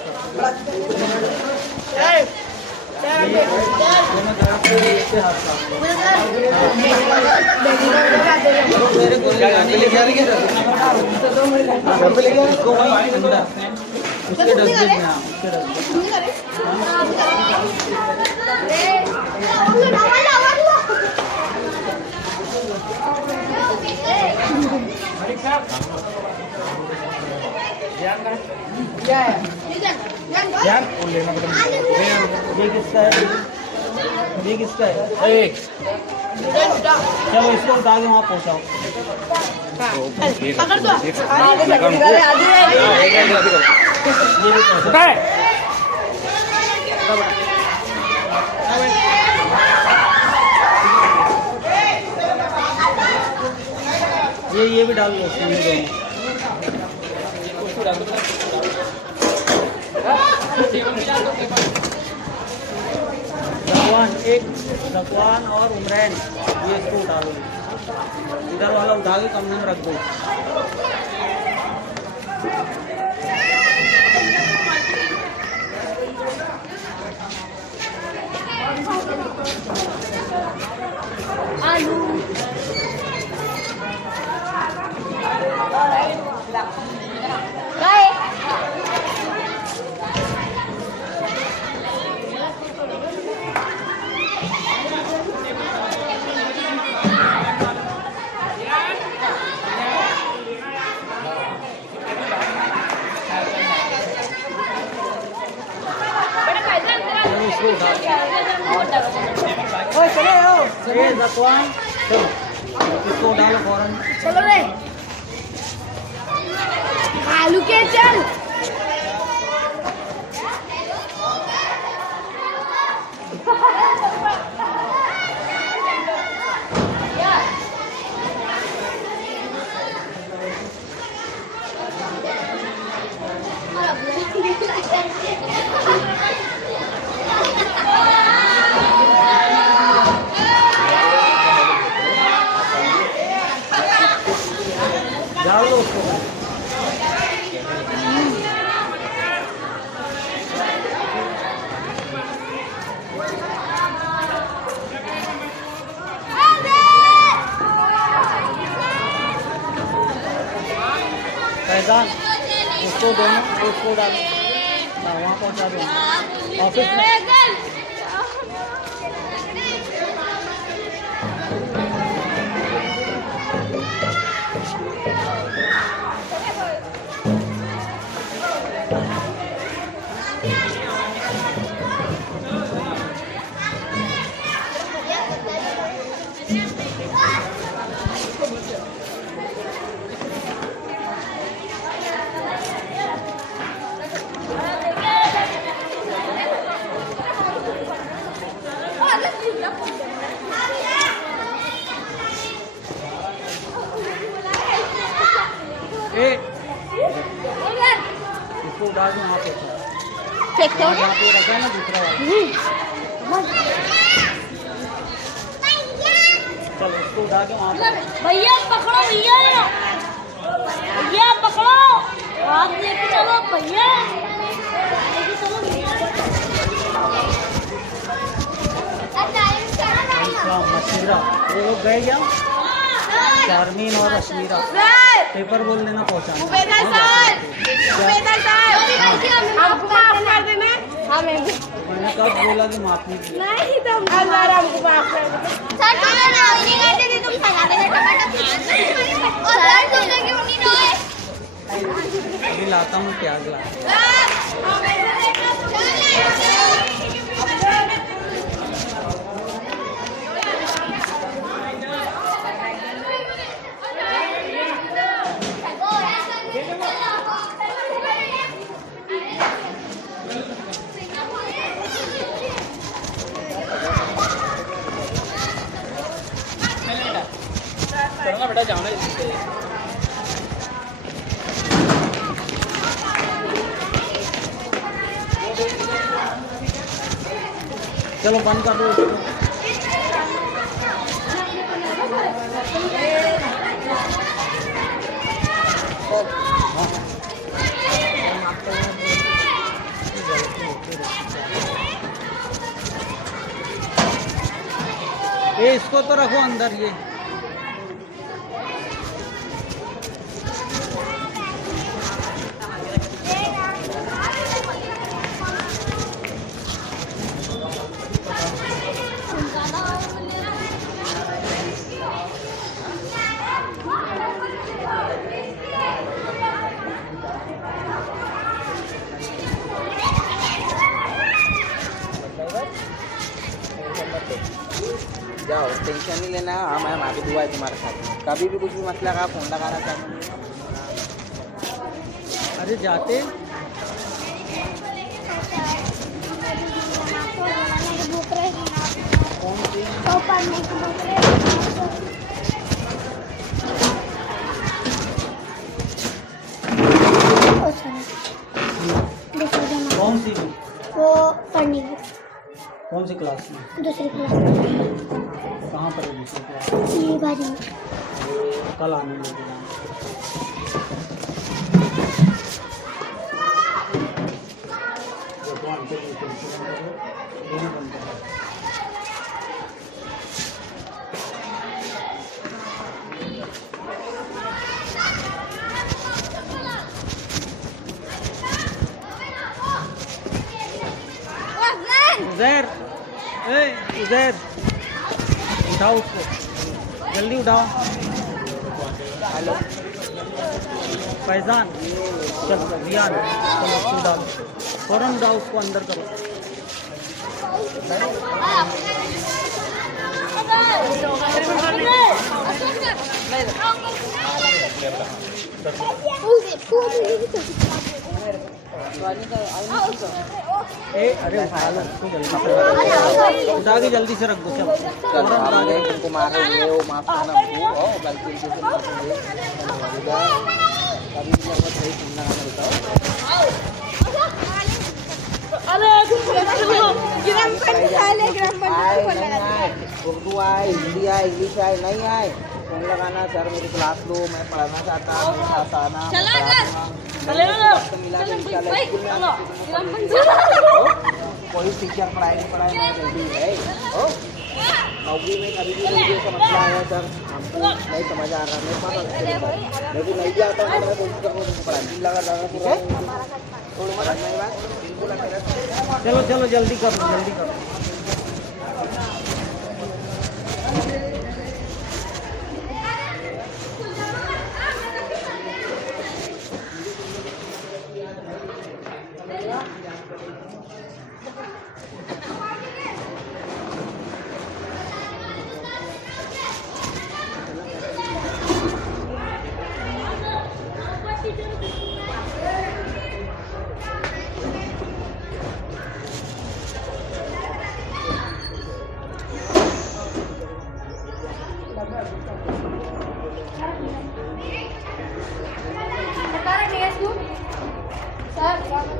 मेरे को उसके डस्टबिन में उसके ये किसका है ये किसका है चलो इसको उठा के वहाँ पहुँचाओ ये भी ये भी डाल दो उसमें दोनों। रकवान और उमरैन ये इसको उठा लो, इधर वाला उठा के कमरे में रख दो। आलू काय इसको उठा ये रकवान, चलो इसको डालो फौरन। चलो रे आलू के चल डाल दो उसको। फैजान उसको दोनों उसको डालो, वहाँ पहुँचा दो ऑफिस में। इसको उठा दो वहाँ पे, फेंकते हो वहाँ पे रखा है ना दूसरा वाला। चलो इसको उठा के वहाँ पे। भैया पकड़ो, भैया भैया पकड़ो, हाथ लेके चलो भैया, लेके चलो मशीरा वो लोग गए क्या? शारमीन और अशमीरा पेपर बोल देना पहुँचाना। हमको माफ कर देना। हमें मैंने कब बोला कि माफ नहीं किया? नहीं तो हमको माफ कर देना। सर तुमने नाम नहीं करते थे, तुम सगा देना टमाटर। और सर तुमने क्यों नहीं रोए? अभी लाता हूँ प्याज ला। चलो बेटा जाओ ना इससे। चलो बंद कर दो इसको। ये इसको तो रखो अंदर ये। जाओ, टेंशन नहीं लेना। हाँ मैम अभी दुआ है तुम्हारे साथ। कभी भी कुछ भी मसला का फोन लगाना चाहिए। अरे जाते क्लास में? दूसरी क्लास में। कहाँ पर है दूसरी क्लास? ये बारी में। कल आने लगे ना। उज़ैर, उज़ैर, उठाओ उसको, जल्दी उठाओ। हेलो फैजान, चल रियान, चलो उसको उठाओ, फ़ौरन उठाओ उसको, अंदर करो। अरे उठा लो उसको जल्दी से, उठा के जल्दी से रख दो। चलो फ़ौरन उठा के रख दो। उर्दू आए, हिंदी आए, इंग्लिश आए, नहीं आए फोन लगाना, सर मेरी क्लास लो, मैं पढ़ना चाहता हूँ, मेरे साथ आना। कोई टीचर पढ़ाई नहीं पढ़ाई जल्दी है। नौकरी में कभी भी मुझे समस्या है सर, हमको नहीं समझ आ रहा, मेरे पास मैं भी नहीं जाता हूँ, मैं कोशिश करूँ पढ़ाई लगा ठीक है। चलो चलो जल्दी करो, जल्दी करो।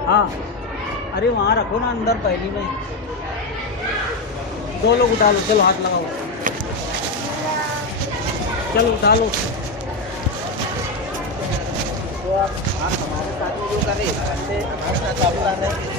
हाँ, अरे वहाँ रखो ना अंदर पहली में। दो लोग उठा लो, चलो हाथ लगाओ, चलो उठा लो। तो आप हमारे साथ में जो करें हमारे साथ